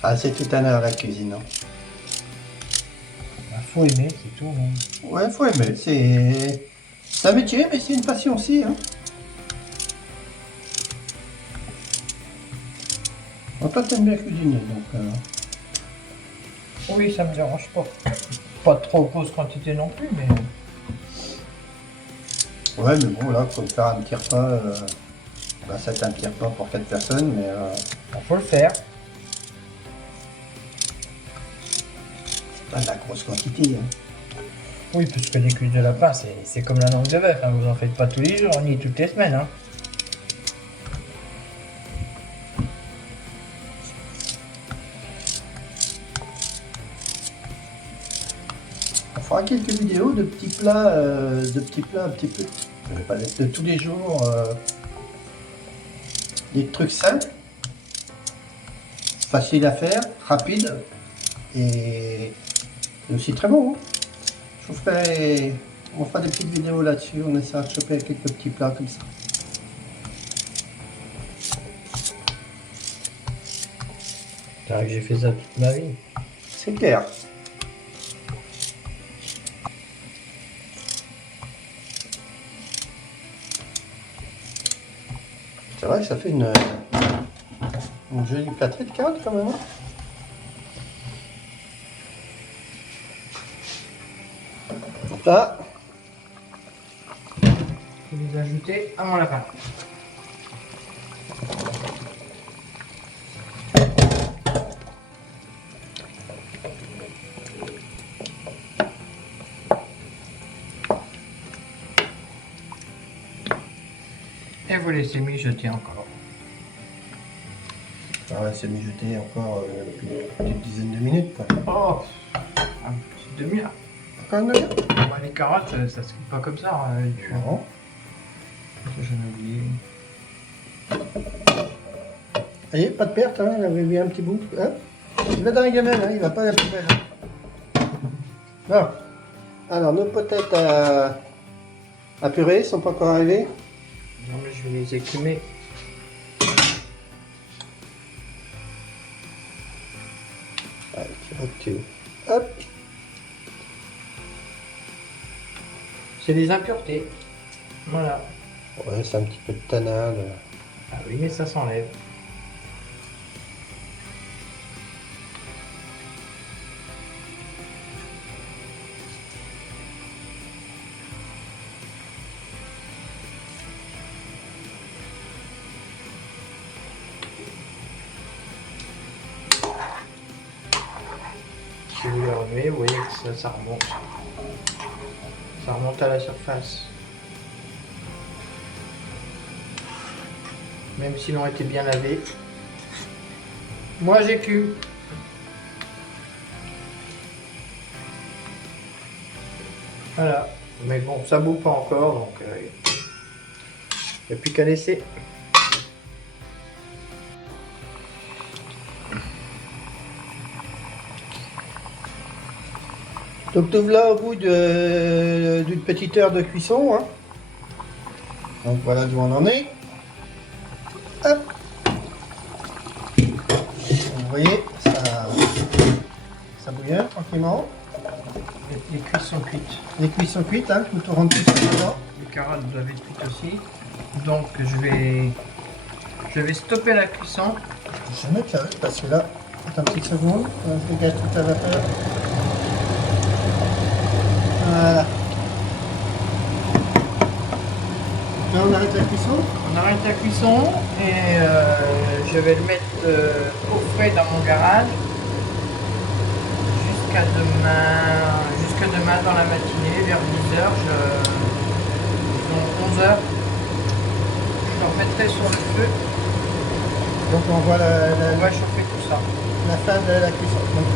Ah, c'est tout un art la cuisine. Hein. Faut aimer, c'est tout. Hein. Ouais, faut aimer. C'est un métier, mais c'est une passion aussi. Hein. Bon, toi, t'aimes bien cuisiner, donc... Oui, ça me dérange pas. Pas de trop grosse quantité non plus, mais... Ouais, mais bon, là, faut faire un petit repas. Bah, c'est un petit repas pour 4 personnes, mais... Il faut le faire. Pas de la grosse quantité. Hein. Oui, parce que les cuisses de lapin, c'est comme la langue de bœuf. Hein. Vous en faites pas tous les jours, ni toutes les semaines. Hein. On fera quelques vidéos de petits plats un petit peu, je vais pas dire de tous les jours, des trucs simples, faciles à faire, rapides et aussi très bons. Hein. On fera des petites vidéos là-dessus, on essaiera de choper quelques petits plats comme ça. C'est vrai que j'ai fait ça toute ma vie. C'est clair. C'est vrai que ça fait une jolie plâtrée de carottes quand même. Hein. Donc là, Je vais les ajouter à mon lapin. Et vous laissez mijoter encore. on va se mijoter encore une petite dizaine de minutes. Quoi. Oh, un petit demi-heure. Encore une demi-heure. Bah, les carottes, ça se cuit pas comme ça. Non. J'en ai oublié. Allez, pas de perte, hein, il avait mis un petit bout. Hein, il va dans la gamelle, hein, il va pas à la poubelle. Bon. Alors, nos patates à purée sont pas encore arrivées. Non, mais je vais les écumer. Hop. C'est des impuretés. Voilà. Ouais, c'est un petit peu de tanin. Ah oui, mais ça s'enlève. Si vous le remuez, vous voyez que ça remonte. Ça remonte à la surface. Même s'ils ont été bien lavés. Moi j'écume. Voilà. Mais bon, ça bout pas encore, donc il n'y a plus qu'à laisser. Donc nous voilà au bout d'une petite heure de cuisson. Hein. Donc voilà d'où on en est. Hop. Vous voyez, ça bouillonne tranquillement. Les cuisses sont cuites. Les cuisses sont cuites, hein, tout rentre tout ça dedans. Les carottes doivent être cuites aussi. Donc je vais stopper la cuisson. Je vais mettre ça parce que là, attends une petite seconde, je dégage toute la vapeur. Voilà. Là on arrête la cuisson. On arrête la cuisson et je vais le mettre au frais dans mon garage jusqu'à demain dans la matinée vers 10h, donc 11h. Je le remettrai sur le feu. Donc on voit On va chauffer tout ça. la fin de la cuisson. Donc,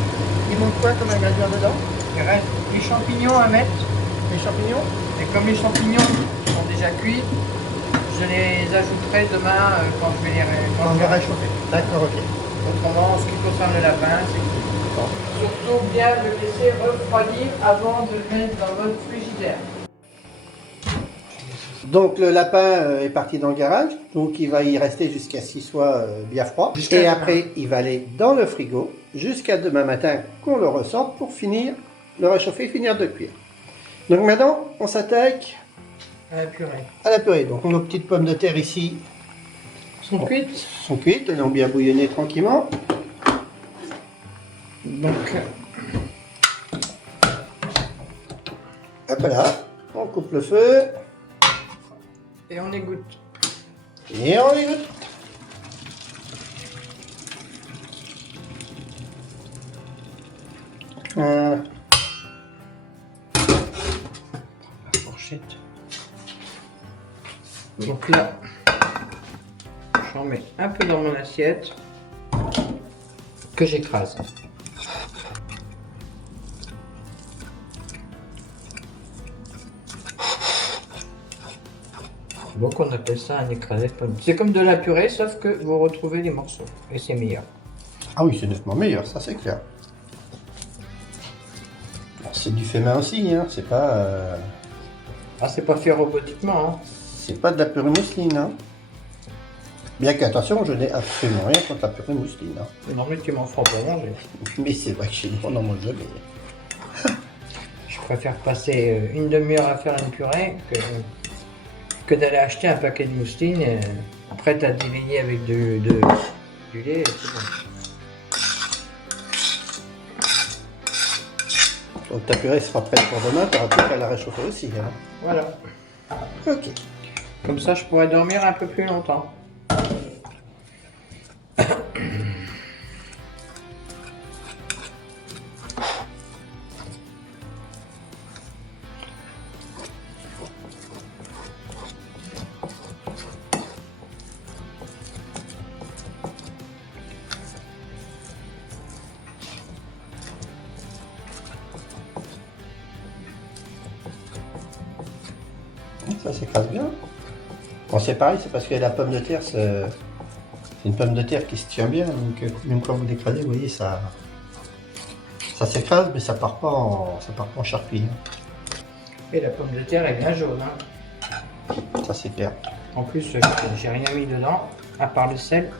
il manque quoi comme ingrédient dedans? Il reste les champignons à mettre. Les champignons. Et comme les champignons sont déjà cuits, je les ajouterai demain quand je vais les On va réchauffer. D'accord, ok. Autrement, en ce qui concerne le lapin, c'est tout. Surtout bien le laisser refroidir avant de le mettre dans votre frigidaire. Donc le lapin est parti dans le garage, donc il va y rester jusqu'à ce qu'il soit bien froid. Et après, il va aller dans le frigo jusqu'à demain matin qu'on le ressorte pour finir le réchauffer et finir de cuire. Donc maintenant, on s'attaque À la purée. à la purée. Donc nos petites pommes de terre ici Sont cuites. sont cuites, elles ont bien bouillonné tranquillement. Donc, Hop là, on coupe le feu et on égoutte. et on les goûte. Voilà. Donc là, j'en mets un peu dans mon assiette que j'écrase. Donc on appelle ça un écrasé de pommes. C'est comme de la purée, sauf que vous retrouvez les morceaux et c'est meilleur. Ah oui, c'est nettement meilleur, ça c'est clair. Bon, c'est du fait main aussi, hein. C'est pas... Ah, c'est pas fait robotiquement, hein. C'est pas de la purée mousseline, hein. Bien qu'attention, je n'ai absolument rien contre la purée mousseline, hein. Non mais tu m'en feras pas manger. Mais c'est vrai que chez nous, on n'en mange jamais. Je préfère passer une demi-heure à faire une purée que d'aller acheter un paquet de mousseline prête à délayer avec du lait. C'est bon. Donc ta purée sera prête pour demain, tu auras plus qu'à la réchauffer aussi, hein. Voilà. Ok. Comme ça, je pourrais dormir un peu plus longtemps. Ça s'écrase bien. Bon, c'est pareil, c'est parce que la pomme de terre, c'est une pomme de terre qui se tient bien, donc même quand vous l'écrasez, vous voyez, ça s'écrase, mais ça part pas en charpie, hein. Et la pomme de terre est bien jaune, hein. Ça c'est clair. En plus, j'ai rien mis dedans, à part le sel.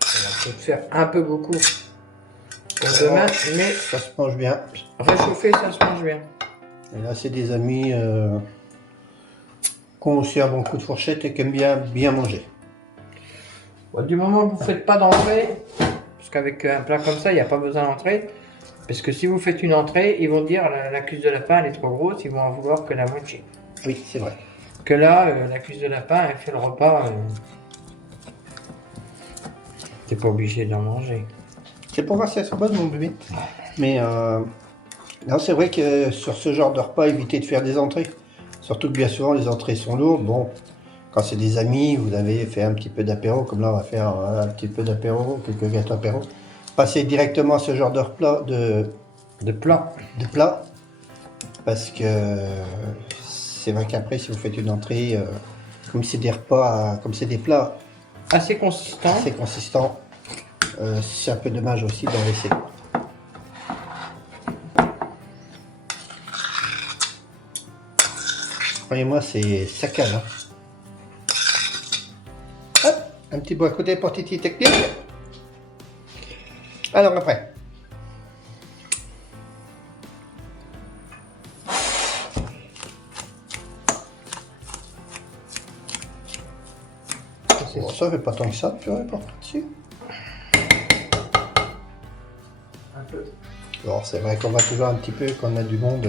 Ça va peut-être faire un peu beaucoup pour demain, mais Ça se mange bien. réchauffer, ça se mange bien. Et là, c'est des amis qui ont aussi un bon coup de fourchette et qui aiment bien manger. Bon, du moment que vous ne faites pas d'entrée, parce qu'avec un plat comme ça, il n'y a pas besoin d'entrée. Parce que si vous faites une entrée, ils vont dire la cuisse de lapin elle est trop grosse, ils vont en vouloir que la moitié. Oui, c'est vrai. Que là, la cuisse de lapin, elle fait le repas. T'es pas obligé d'en manger. C'est pour voir si elles sont bonnes, mon bébé. Mais non, c'est vrai que sur ce genre de repas, évitez de faire des entrées. Surtout que bien souvent, les entrées sont lourdes. Bon, quand c'est des amis, vous avez fait un petit peu d'apéro, comme là, on va faire un petit peu d'apéro, quelques gâteaux apéro. Passez directement à ce genre de repas, De plat. de plat, parce que c'est vrai qu'après, si vous faites une entrée, comme c'est des repas, comme c'est des plats Assez consistant. assez consistants, c'est un peu dommage aussi d'en laisser. Croyez-moi, ça cale, hein. Hop, un petit bout à côté pour Titi Technique. Alors après. Bon, ça fait pas tant que ça, tu vois, pour dessus. Un peu. Bon, c'est vrai qu'on va toujours un petit peu, quand on a du monde,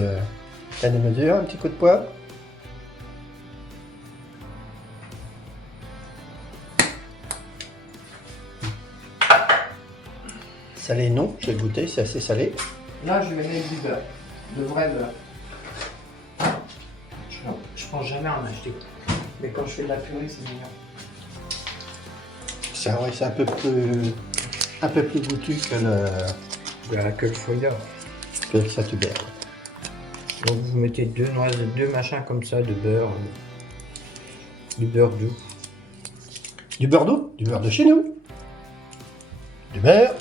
à des mesures, un petit coup de poivre. Salé, non, j'ai goûté, c'est assez salé. Là, je vais mettre du beurre. De vrai beurre. Je pense jamais en acheter. Mais quand je fais de la purée, c'est meilleur. C'est vrai, c'est un peu plus goûtu Que le fouillard. que le satubert. Donc vous mettez deux noisettes, deux machins comme ça de beurre. Du beurre doux. Du beurre d'eau, du beurre de chez nous. Du beurre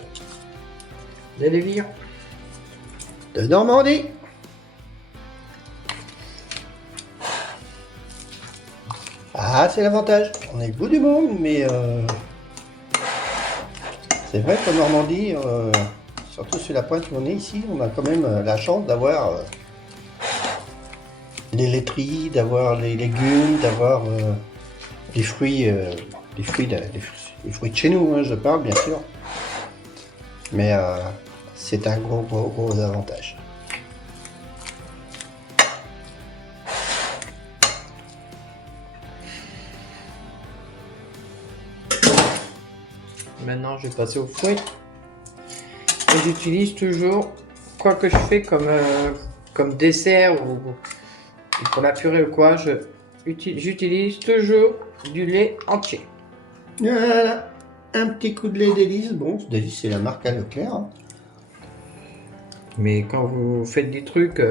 Des délires. de Normandie. Ah, c'est l'avantage. On est le bout du monde, mais c'est vrai qu'en Normandie, surtout sur la pointe où on est ici, on a quand même la chance d'avoir les laiteries, d'avoir les légumes, d'avoir les fruits, les fruits de chez nous, hein, je parle bien sûr. Mais c'est un gros avantage. Maintenant, je vais passer aux fruits. Et j'utilise toujours, quoi que je fais comme dessert ou pour la purée ou quoi, j'utilise toujours du lait entier. Voilà, un petit coup de lait d'Élise. Bon, d'Élise, c'est la marque à Leclerc. Hein. Mais quand vous faites des trucs,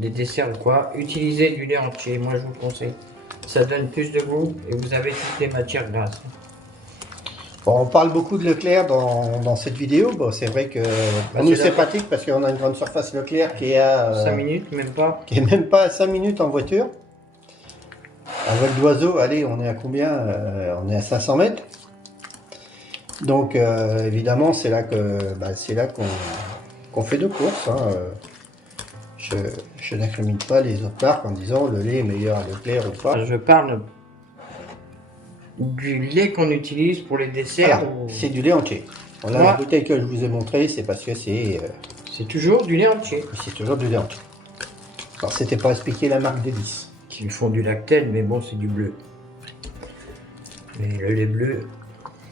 des desserts ou quoi, utilisez du lait entier, moi je vous conseille. Ça donne plus de goût et vous avez toutes les matières grasses. Bon, on parle beaucoup de Leclerc dans cette vidéo. Bon, c'est vrai que pour nous, c'est pratique parce qu'on a une grande surface Leclerc qui est à 5 minutes, même pas. qui est même pas à 5 minutes en voiture. À vol d'oiseau, allez, on est à combien on est à 500 mètres. Donc, évidemment, c'est là qu'on fait de courses. Hein. Je n'incrimine pas les autres marques en disant le lait est meilleur à Leclerc ou pas. Je parle du lait qu'on utilise pour les desserts. Voilà, c'est du lait entier. Voilà, Ouais. la bouteille que je vous ai montrée, c'est parce que c'est toujours du lait entier. toujours du lait entier. Alors, c'était pas expliquer la marque d'Hélice. Ils font du lactel, mais bon, c'est du bleu. Mais le lait bleu,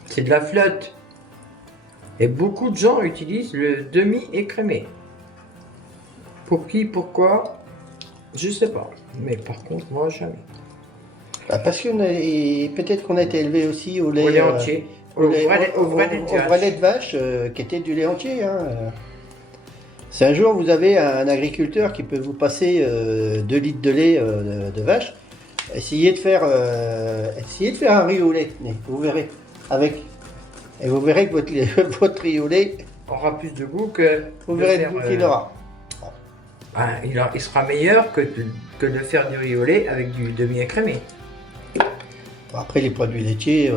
c'est de la flotte. Et beaucoup de gens utilisent le demi-écrémé. Pour qui, pourquoi, je sais pas. Mais par contre, moi, jamais. Parce que peut-être qu'on a été élevé aussi au lait, Au lait entier. Au vrai lait au vrai lait de vache qui était du lait entier. Hein. Si un jour vous avez un agriculteur qui peut vous passer 2 litres de lait de vache, essayez de faire un riz au lait, vous verrez. Et vous verrez que votre riz au lait, Aura plus de goût que. vous de verrez faire, le goût qu'il aura. il sera meilleur que de faire du riz au lait avec du demi-écrémé. Bon, après les produits laitiers,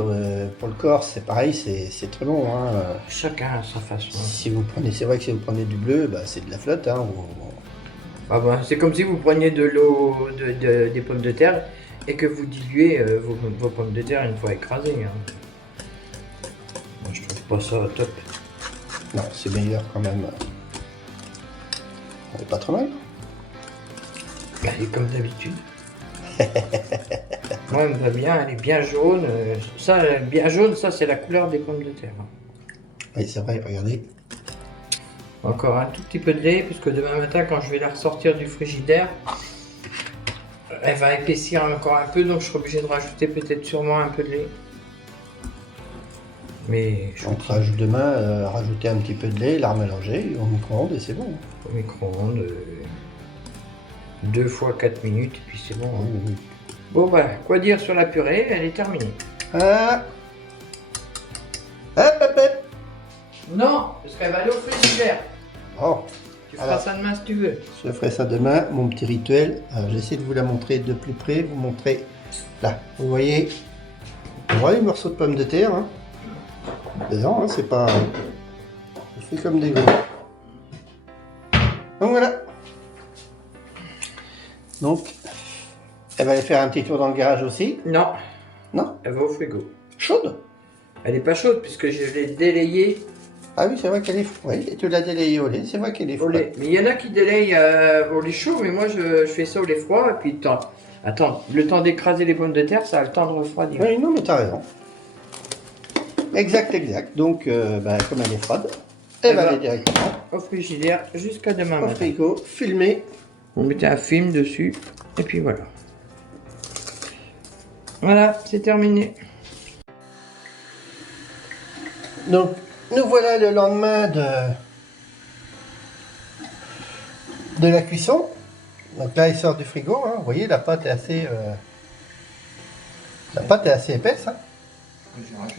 pour le corps, c'est pareil, c'est très bon. Hein. Chacun a sa façon. Si vous prenez, c'est vrai que si vous prenez du bleu, bah, c'est de la flotte. Hein, Ah bah, c'est comme si vous preniez de l'eau, des pommes de terre et que vous diluez vos pommes de terre une fois écrasées. Hein. Moi, je trouve pas ça top. Non, c'est meilleur quand même. On est pas trop mal. Elle est comme d'habitude. Moi, elle me va bien, elle est bien jaune. Ça, bien jaune, ça, c'est la couleur des pommes de terre. Oui, c'est vrai, regardez. Encore un tout petit peu de lait, puisque demain matin, quand je vais la ressortir du frigidaire, elle va épaissir encore un peu, donc je serai obligé de rajouter peut-être sûrement un peu de lait. Mais je On rajoute demain, rajouter un petit peu de lait, la remélanger au micro-ondes et c'est bon. au micro-ondes, 2 fois 4 minutes, et puis c'est bon. Hein. Oui. Bon bah, quoi dire sur la purée, elle est terminée. Ah. Hop, hop, hop. Non, parce qu'elle va aller au frigidaire. Oh, Tu feras alors. ça demain si tu veux. Je ferai ça demain, mon petit rituel. Alors, j'essaie de vous la montrer de plus près, vous montrer là. Vous voyez les morceaux de pommes de terre. Hein. Pesant, hein, c'est pas. Je fais comme des gros. Donc voilà. Donc, elle va aller faire un petit tour dans le garage aussi. Non, Non, elle va au frigo. chaude. Elle est pas chaude puisque je l'ai délayée Ah oui, c'est vrai qu'elle est. Oui, et tu l'as délayée au lait. C'est vrai qu'elle est au froide. lait. Mais il y en a qui délayent au lait chaud, mais moi je fais ça au lait froid et puis attends, le temps d'écraser les pommes de terre, ça a le temps de refroidir. Oui, non, mais t'as raison. Exact. Donc, comme elle est froide, elle va aller directement Au frigidaire jusqu'à demain au matin. frigo, filmer. Vous mettez un film dessus et puis voilà. Voilà, c'est terminé. Donc, nous voilà le lendemain de la cuisson. Donc là, il sort du frigo. Hein. Vous voyez, la pâte est assez épaisse. Hein.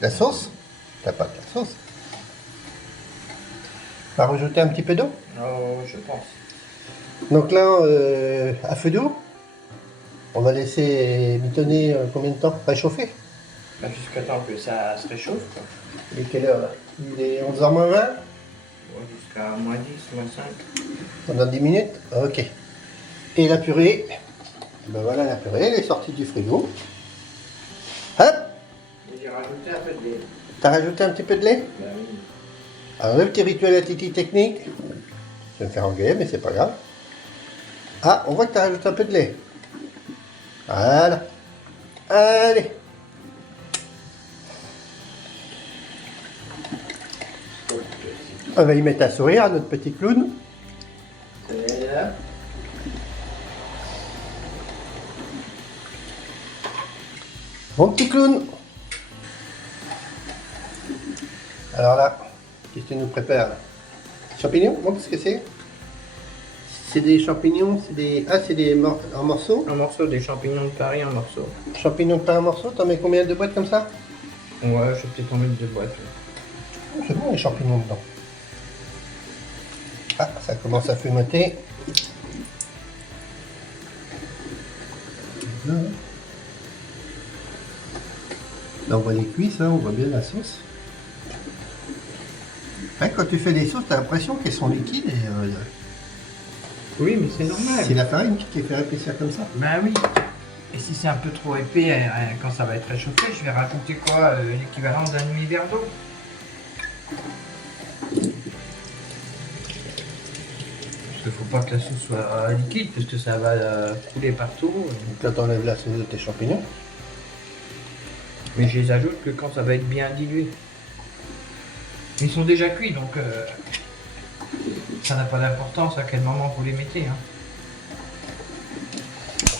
La sauce. La pâte, la sauce. On va rajouter un petit peu d'eau. Oh, je pense. Donc là, à feu doux, on va laisser mitonner combien de temps? Réchauffer. Bah, jusqu'à temps que ça se réchauffe. Quoi. Il est quelle heure là? Il est 11h moins 20. Ouais, jusqu'à moins 10, moins 5. Pendant 10 minutes. Ok. Et la purée. Ben voilà la purée, elle est sortie du frigo. Hop. Et j'ai rajouté un peu de lait. T'as rajouté un petit peu de lait? Bah oui. Alors le petit rituel à Titi technique. Je vais me faire engueuler, mais c'est pas grave. Ah, on voit que t'as rajouté un peu de lait. Voilà. Allez. On va y mettre un sourire à notre petit clown. Et là. Bon petit clown. Alors là, qu'est-ce que tu nous prépares là? Champignons? Bon, qu'est-ce que c'est? C'est des champignons, c'est des... Ah, c'est des en morceaux? Un morceau des champignons de Paris en morceaux. Champignons pas en morceaux? T'en mets combien de boîtes comme ça? Ouais, je vais peut-être en mettre 2 boîtes. Oh, c'est bon les champignons dedans. Ah, ça commence à fumeter. Là on voit les cuisses, hein, on voit bien la sauce. Ouais, quand tu fais des sauces, t'as l'impression qu'elles sont liquides et Oui, mais c'est normal. c'est la farine qui fait épaissir comme ça. Bah oui. Et si c'est un peu trop épais, quand ça va être réchauffé, je vais rajouter quoi? L'équivalent d'un demi-verre d'eau. Parce qu'il faut pas que la sauce soit liquide, parce que ça va couler partout. Donc là t'enlèves la sauce de tes champignons. Mais je les ajoute que quand ça va être bien dilué. Ils sont déjà cuits, donc ça n'a pas d'importance à quel moment vous les mettez. Hein.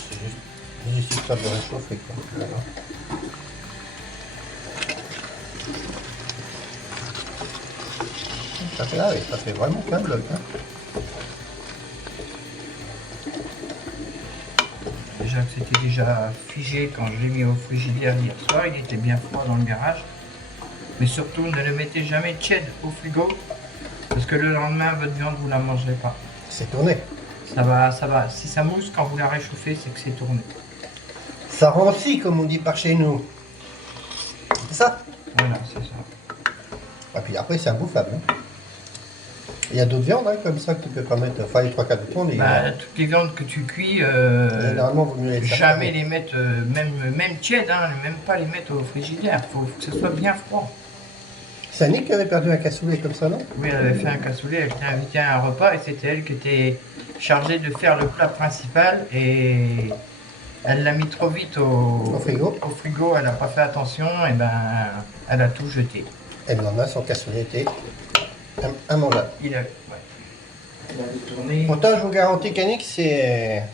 C'est juste histoire de réchauffer quoi. Voilà. Ça fait vraiment plein de bloc. Hein. Déjà que c'était déjà figé quand je l'ai mis au frigidaire hier soir, il était bien froid dans le garage. Mais surtout, ne le mettez jamais tiède au frigo, parce que le lendemain, votre viande, vous la mangerez pas. C'est tourné. Ça va. Si ça mousse quand vous la réchauffez, c'est que c'est tourné. Ça rancit comme on dit par chez nous. C'est ça? Voilà, c'est ça. Et puis après c'est imbouffable. Hein. Il y a d'autres viandes hein, comme ça que tu peux pas mettre. Enfin les 3/4 du temps. Toutes les viandes que tu cuis, Généralement vaut mieux les faire jamais les mettre, même tièdes, hein, même pas les mettre au frigidaire. Faut que ce soit bien froid. C'est Annick qui avait perdu un cassoulet comme ça, non? Oui, elle avait fait un cassoulet, elle était invitée à un repas et c'était elle qui était chargée de faire le plat principal et elle l'a mis trop vite au frigo, elle n'a pas fait attention et ben elle a tout jeté. Et le lendemain, son cassoulet était immangeable. Il avait tourné. Pourtant, je vous garantis qu'Annick, elle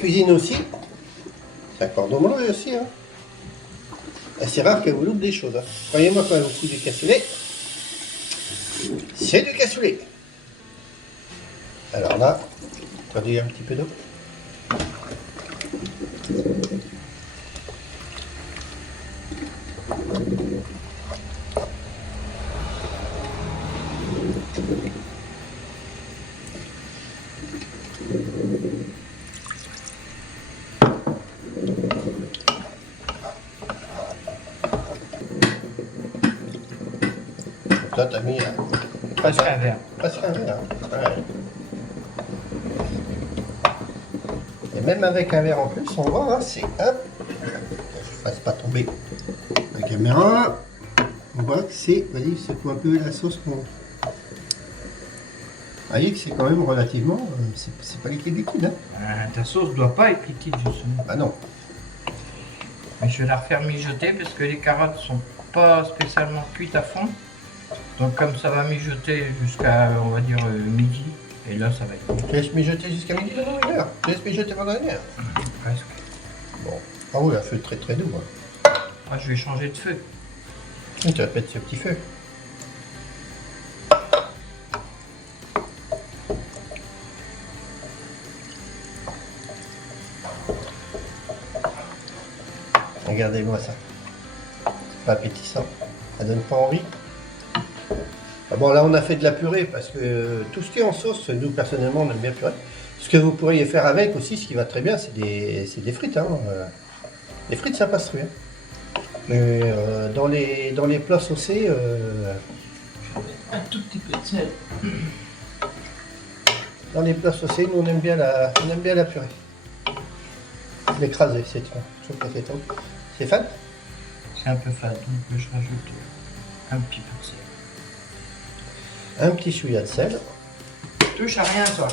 cuisine aussi. C'est un cordon bleu aussi. Hein. Et c'est rare qu'elle vous loupe des choses. Hein. Croyez-moi, quand elle vous fout du cassoulet, c'est du cassoulet. Alors là, traduis un petit peu d'eau. Là, t'as mis Presque un verre. Presque un verre. Ouais. Et même avec un verre en plus, on voit, hein, c'est hop. Je fasse pas tomber la caméra. On voit que c'est. Vas-y, secoue un peu la sauce. Vous voyez que c'est quand même relativement. C'est pas liquide. Hein. Ta sauce doit pas être liquide justement. Ah non. Mais je vais la refaire mijoter parce que les carottes sont pas spécialement cuites à fond. Donc comme ça va mijoter jusqu'à, on va dire, midi, et là ça va être bon. Tu laisses mijoter jusqu'à midi pendant une heure? Tu laisses mijoter pendant une heure? Presque. Bon. Ah oui, un feu très très doux. Hein. Ah, je vais changer de feu. Tu vas mettre ce petit feu. Regardez-moi ça. C'est pas appétissant. Ça donne pas envie. Ah bon, là on a fait de la purée parce que tout ce qui est en sauce, nous personnellement on aime bien purée. Ce que vous pourriez faire avec aussi, ce qui va très bien, c'est des frites. Hein. Les frites ça passe très bien. Mais dans les plats saucés, Un tout petit peu de sel. dans les plats saucés, nous on aime bien la purée. L'écraser, c'est tout. Je trouve que c'est tout. C'est fan? C'est un peu fade, donc je rajoute un petit peu de sel. Un petit chouïa de sel. Touche à rien, toi.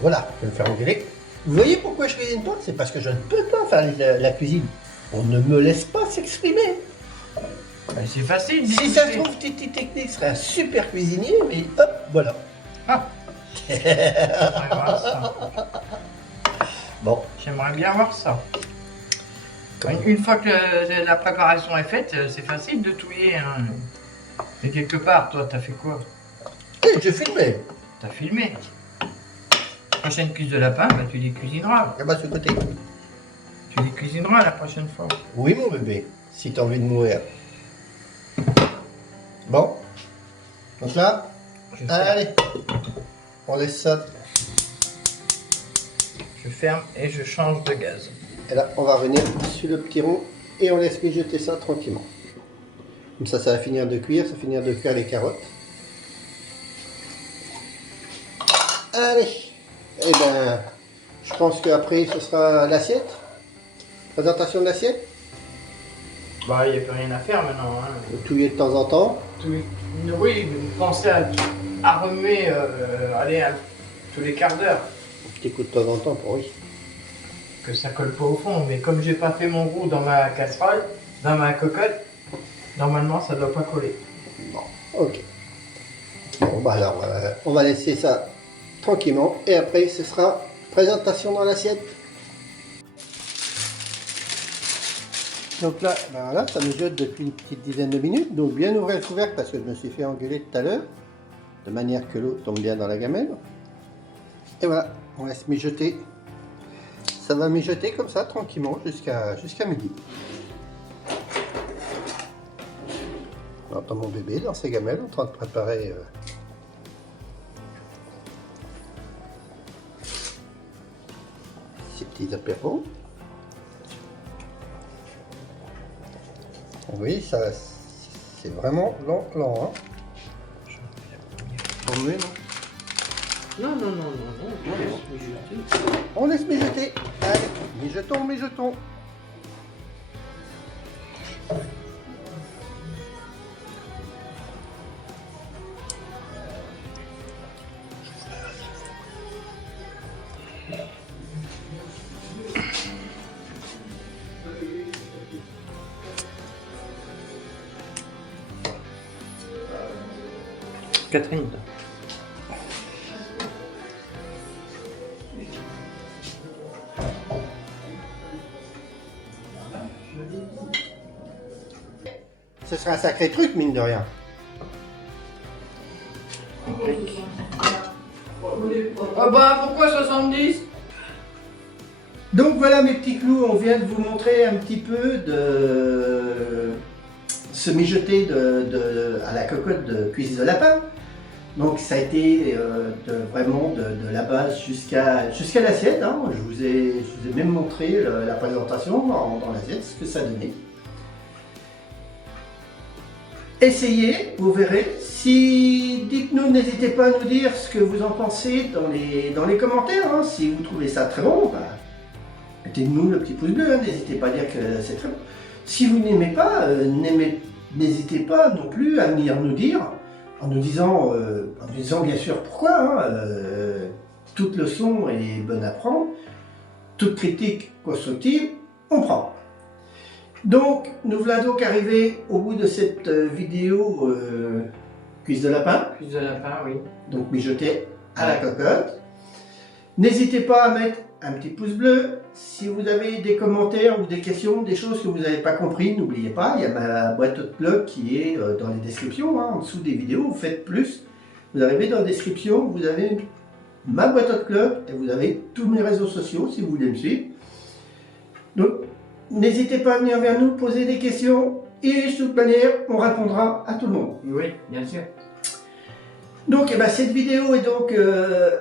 Voilà, je vais me faire engueuler. Vous voyez pourquoi je cuisine pas? C'est parce que je ne peux pas faire la cuisine. On ne me laisse pas s'exprimer. Ben, c'est facile. Si ça se trouve, Titi Technique serait un super cuisinier, mais hop, voilà. Ah. J'aimerais voir ça. Bon, J'aimerais bien voir ça. Une fois que la préparation est faite, c'est facile de touiller. Hein. Et quelque part, toi, t'as fait quoi? je filmais. T'as filmé. Prochaine cuisse de lapin, bah, tu les cuisineras. Ah bah, ce côté. Tu les cuisineras la prochaine fois. Oui, mon bébé, si t'as envie de mourir. Bon. Donc là, Je ferme. allez, on laisse ça. Je ferme et je change de gaz. Et là, on va revenir sur le petit rond et on laisse mijoter ça tranquillement. Comme ça va finir de cuire, ça va finir de cuire les carottes. Allez, et ben, je pense qu'après ce sera l'assiette. Présentation de l'assiette. Bah, il n'y a plus rien à faire maintenant. Hein. Le touiller de temps en temps. Oui, mais pensez à remuer tous les quarts d'heure. Un petit coup de temps en temps pour oui. Que ça colle pas au fond. Mais comme j'ai pas fait mon roux dans ma casserole, dans ma cocotte, normalement ça doit pas coller. Bon, ok. Bon, bah alors, on va laisser ça tranquillement et après ce sera présentation dans l'assiette. Donc là, ben voilà, ça mijote depuis une petite dizaine de minutes. Donc bien ouvrir le couvercle parce que je me suis fait engueuler tout à l'heure. De manière que l'eau tombe bien dans la gamelle. Et voilà, on laisse mijoter. Ça va mijoter comme ça, tranquillement, jusqu'à midi. On entend mon bébé dans ses gamelles en train de préparer ses petits apéros. Oui, ça, c'est vraiment lent, hein. On met, non? Non. On laisse mijoter. Allez, mijotons. Catherine. Ce sera un sacré truc, mine de rien. Ah bah pourquoi 70? Donc voilà mes petits clous, on vient de vous montrer un petit peu de ce mijoter à la cocotte de cuisse de lapin. Donc ça a été vraiment de la base jusqu'à l'assiette. Hein. Je vous ai même montré la présentation dans l'assiette, ce que ça donnait. Essayez, vous verrez. Dites-nous, n'hésitez pas à nous dire ce que vous en pensez dans les commentaires. Hein. Si vous trouvez ça très bon, bah, mettez-nous le petit pouce bleu. Hein. N'hésitez pas à dire que c'est très bon. Si vous n'aimez pas, n'hésitez pas non plus à venir nous dire, en nous disant bien sûr pourquoi. Hein. Toute leçon est bonne à prendre. Toute critique constructive, on prend. Donc, nous voilà donc arrivés au bout de cette vidéo cuisse de lapin. Cuisse de lapin, oui. Donc mijoter à la cocotte. N'hésitez pas à mettre un petit pouce bleu. Si vous avez des commentaires ou des questions, des choses que vous n'avez pas compris, n'oubliez pas, il y a ma boîte de blog qui est dans les descriptions, hein, en dessous des vidéos. Vous faites plus, vous arrivez dans la description, vous avez ma boîte de blog et vous avez tous mes réseaux sociaux si vous voulez me suivre. Donc, n'hésitez pas à venir vers nous, poser des questions et de toute manière, on répondra à tout le monde. Oui, bien sûr. Donc, eh ben, cette vidéo est donc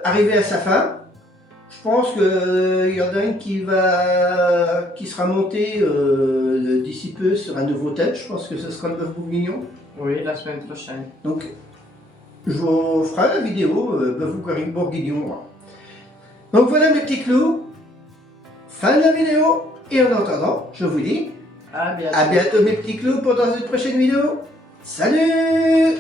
arrivée à sa fin. Je pense qu'il y en a une qui sera montée d'ici peu sur un nouveau thème. Je pense que ce sera le bœuf bourguignon. Oui, la semaine prochaine. Donc, je vous ferai la vidéo bœuf bourguignon. Donc voilà mes petits clous. Fin de la vidéo. Et en attendant, je vous dis à bientôt mes petits clous pour dans une prochaine vidéo. Salut!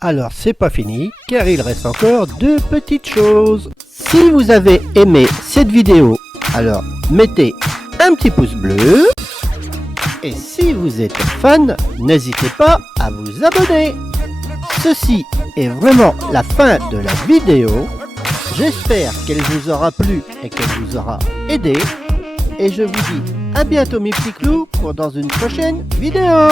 Alors c'est pas fini, car il reste encore deux petites choses. Si vous avez aimé cette vidéo, alors mettez un petit pouce bleu Et si vous êtes fan, n'hésitez pas à vous abonner. Ceci est vraiment la fin de la vidéo. J'espère qu'elle vous aura plu et qu'elle vous aura aidé. Et je vous dis à bientôt mes petits clous pour dans une prochaine vidéo.